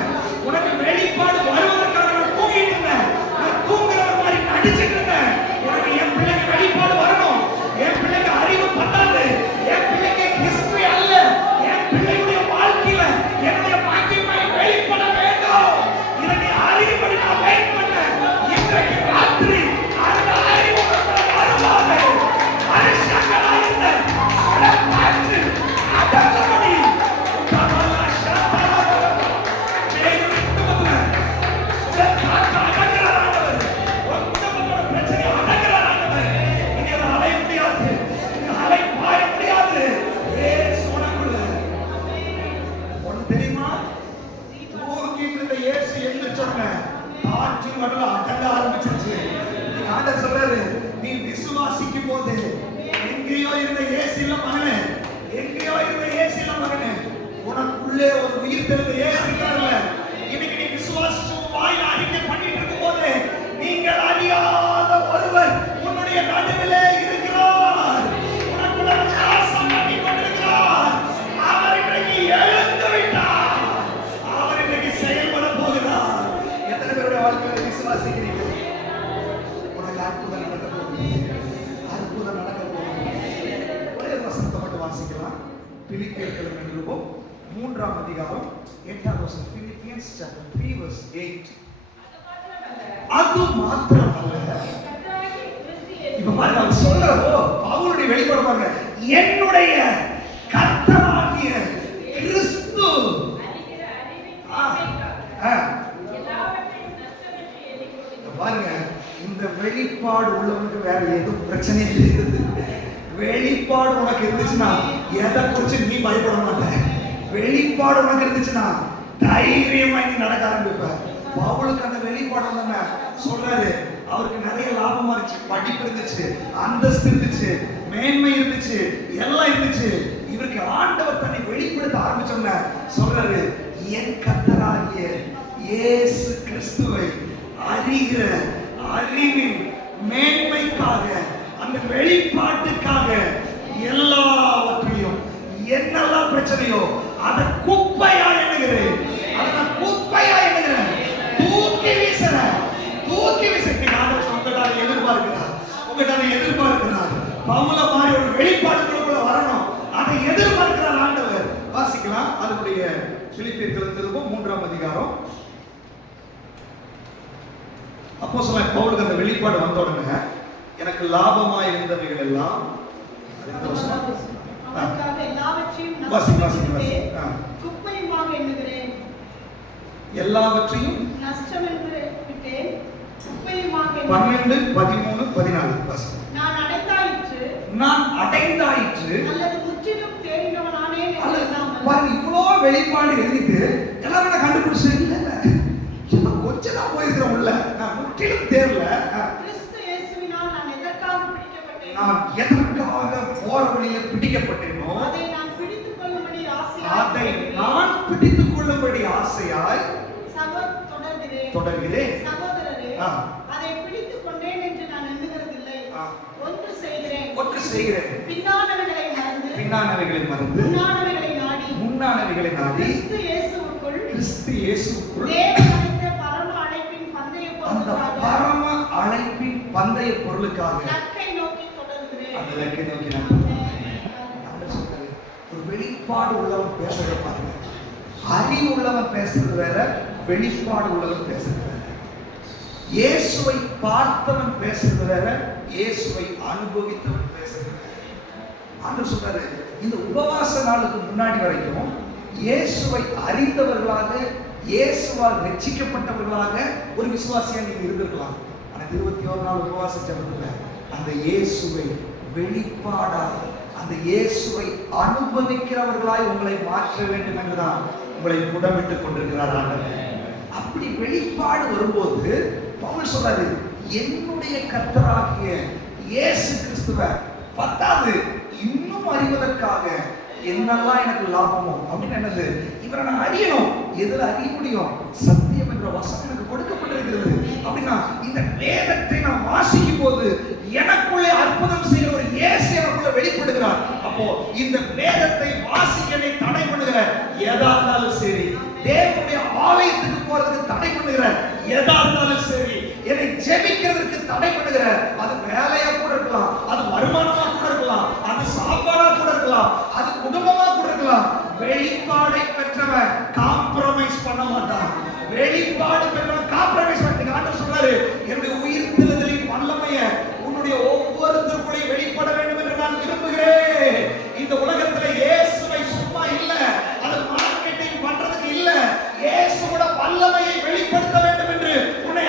உனக்கு வெளிப்பாடு வருவதற்காக நான் தூங்கிட்டு இருந்தேன், நான் தூங்குறவர் மாதிரி நடிச்சிட்டு இருந்தேன். உனக்கு என் பிள்ளைக்கு வெளிப்பாடு வரணும், என் பிள்ளைக்கு அறிவு பத்தாது, என் பிள்ளைக்கு ஹிஸ்டரி அல்ல, என் பிள்ளையுடைய வாழ்க்கையில என்னுடைய மகிமை வெளிப்பட வேண்டும். இதை நீ அறிவுபடி நான் வெயிட் பண்ணேன். இன்றைக்கு ராத்திரி அந்த அறிவு வருவாங்க. மனுஷங்களாயிருந்த காற்று அடங்கும்படி உத்தமலா சாத்தாரா மேலும் குடும்பத்துல காற்று அடங்குறார் ஆண்டவர். ஒரு குடும்பத்தோட பிரச்சனை அடங்குறார் ஆண்டவர். இனி அதை அலைய முடியாது, இனி அலை பாய முடியாது. ஏசு உனக்குள்ள. உனக்கு தெரியுமா? தூங்கிட்டு இருந்த இயேசு எழுந்திருச்சோங்க, காற்று கடல அடங்க ஆரம்பிச்சிருச்சு. ஆண்டவர் சொல்றாரு, நீ விசுவாசிக்கும் போது எங்கேயோ இருந்த இயேசு இல்ல மகனே, எங்கேயோ இருந்த இயேசு இல்ல மகனே, உனக்குள்ளே ஒரு உயிர் தெழுந்த இயேசு இருக்காருல்ல. இன்னைக்கு நீ விசுவாசிச்சு வாயில அறிக்கை பண்ணிட்டு இருக்கும் போது, நீங்கள் அறியாத ஒருவர் உன்னுடைய நடுவிலே இருக்கிறார், உனக்குள்ள வாசம் பண்ணி கொண்டிருக்கிறார். அவர் இன்றைக்கு எழுந்து விட்டார், அவர் இன்றைக்கு செயல்பட போகிறார். எத்தனை பேருடைய வாழ்க்கையில விசுவாசிக்கிறீங்க? உனக்கு அற்புதம் நடக்க போகுது, அற்புதம் நடக்க போகுது. ஒரே வசனத்தை மட்டும் வாசிக்கலாம். பிலிப்பியர்கள் நிருபம் 3ஆம் அதிகாரம் 8ஆம் வசனம். Philippians chapter 3 verse 8. அது மாத்திரமல்ல, இப்ப பாருங்க அவர் சொல்றோ, அவருடைய வெளிப்பாடு பாருங்க, என்னுடைய கர்த்தராகிய கிறிஸ்து பாருங்க. இந்த வெளிப்பாடு உள்ளவனுக்கு வேற எதுவும் பிரச்சனை இல்லை. வெளிப்பாடு உனக்கு இருந்துச்சுன்னா எதை குறிச்சு நீ பயப்பட மாட்ட. வெளிப்பாடு உனக்கு இருந்துச்சுன்னா தைரியமா நீ நடக்க ஆரம்பிப்ப. பவுலுக்கு அந்த வெளிப்பாடு என்ன சொல்றாரு, அவருக்கு நிறைய லாபமா இருந்துச்சு, படிப்பு இருந்துச்சு, அந்தஸ்து இருந்துச்சு, மேன்மை இருந்துச்சு, எல்லாம் இருந்துச்சு. இவருக்கு ஆண்டவர் தன்னை வெளிப்படுத்த ஆரம்பிச்சோம்னா சொல்றாரு, என் கர்த்தராகிய இயேசு கிறிஸ்துவை அறிகிற அறிவின் மேன்மைக்காக, அந்த வெளிப்பாட்டுக்காக எல்லாவற்றையும் என்னெல்லாம் பிரச்சனையோ அதை குப்பையா எண்ணுகிறேன், அதை நான் குப்பையா எண்ணுகிறேன், தூக்கி வீசுறேன், தூக்கி வீசுறேன். ஆண்டவர் உங்கள்கிட்ட எதிர்பார்க்கிறார், உங்கள்கிட்ட எதிர்பார்க்கிறார். பவுல மாதிரி ஒரு வெளிப்பாடுகளுக்குள்ள வரணும், அதை எதிர்பார்க்கிறார் ஆண்டவர். வாசிக்கலாம் அதனுடைய பிலிப்பியர்கள் திரும்பவும் 3ஆம் அதிகாரம். அப்போஸ்தலன் பவுலுக்கு அந்த வெளிப்பாடு வந்த உடனே எனக்கு லாபமாய் இருந்தவைகள் எல்லாம் எல்லாவற்றையும் 12, 13, 14 நான் அடைந்தாயிற்று. இவ்வளோ வெளிப்பாடு எழுதிட்டு எல்லாமே நான் கண்டுபிடிச்சேன். இல்ல கொஞ்சம் தான் போயிருக்கிறேன் உள்ள, நான் முற்றிலும் தேர்ல. நான் எதற்காக போற வழியில பிடிக்கப்பட்டேனோ அதை நான் பிடித்துக் கொள்ளும்படி ஆசையாய் தொடர்கிறேன். அதை பிடித்துக் கொண்டேன் என்று நான் எண்ணுகிறதில்லை. ஒன்று செய்கிறேன், பின்னானவைகளை மறந்து முன்னானவைகளை நாடி கிறிஸ்து இயேசுவுக்குள் அந்த பரம அழைப்பின் பந்தய பொருளுக்காக அந்த இலக்கை நோக்கி நான் ஒரு வெளிப்பாடு உள்ளவன் பேசுறத பாருங்க. அறிவு உள்ளவன் பேசுறது வேற, வெளிப்பாடு உள்ளவன் பேசுறது வேற. இயேசுவை பார்த்தவன் பேசுறது வேற, இயேசுவை அனுபவித்தவன் பேசுறது வேற. ஆண்டவர் சொல்றாரு, இந்த உபவாச நாளுக்கு முன்னாடி வரைக்கும் இயேசுவை அறிந்தவர்களாக, இயேசுவால் ரட்சிக்கப்பட்டவர்களாக ஒரு விசுவாசியா நீங்க இருந்திருக்கலாம். ஆனா 21 நாள் உபவாச ஜெபத்துல அந்த இயேசுவை வெளிப்பாடாக, அந்த இயேசுவை அனுபவிக்கிறவர்களாய் உங்களை மாற்ற வேண்டும் என்றுதான் உங்களை புடமிட்டுக் கொண்டிருக்கிறார் ஆண்டவர். அப்படி வெளிப்பாடு வரும்போது பவுல் சொல்றாரு, என்னுடைய கர்த்தராகிய இயேசு கிறிஸ்துவை பத்தாவது இன்னும் அறிவதற்காக என்னெல்லாம் எனக்கு லாபமோ அப்படின்னு என்னது, இவரை நான் அறியணும். எதுல அறிய முடியும்? சத்தியம் என்ற வசனம் எனக்கு கொடுக்கப்பட்டிருக்கிறது. அப்படின்னா இந்த வேதத்தை நான் வாசிக்கும் போது எனக்குள்ளே அற்புதம் செய்கிற ஒரு இயேசு எனக்குள்ள வெளிப்படுகிறார். அப்போ இந்த வேதத்தை வாசிக்கவே தடை பண்ணுகிற எதா இருந்தாலும் சரி, தேவனுடைய ஆலயத்துக்கு போறதுக்கு தடை பண்ணுகிற எதா இருந்தாலும் சரி, என்னை ஜெபிக்கிறதுக்கு தடை பண்ணுகிற, அது வேலையா கூட இருக்கலாம், அது வருமானமா கூட இருக்கலாம், அது சாப்பாடா கூட இருக்கலாம், அது குடும்பமா கூட இருக்கலாம். வெளிப்பாடை பெற்றவன் காம்ப்ரமைஸ் பண்ண மாட்டான். வெளிப்பாடு பெற்றவன் காம்ப்ரமைஸ் பண்ண. ஆண்டவர் சொல்றாரு, என்னுடைய உயிர்த்தெழுதலின் வல்லமையை உன்னுடைய ஒவ்வொருத்தருக்குள்ளே வெளிப்பட வேண்டும் என்று நான் விரும்புகிறேன். இந்த உலகத்துல இயேசுவை சும்மா இல்ல, அது மார்க்கெட்டிங் பண்றதுக்கு இல்ல, இயேசுவோட வல்லமையை வெளிப்படுத்த வேண்டும் என்று உன்னை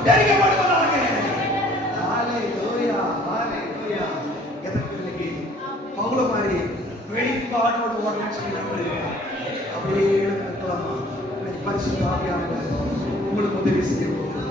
சுட்டரிக்கப்படுவதாக. ஹalleluya, ஹalleluya. எத்தனை பேர் இன்னைக்கு பவுல மாதிரி வெளிப்பாடோடு ஓடணும்னு சொல்லி நம்புறீங்க? அப்படியே எழுந்து நிற்கலாமா? இன்னைக்கு பரிசுத்த ஆவியானவர் உங்களுக்கு உதவி செய்ய போகிறார்.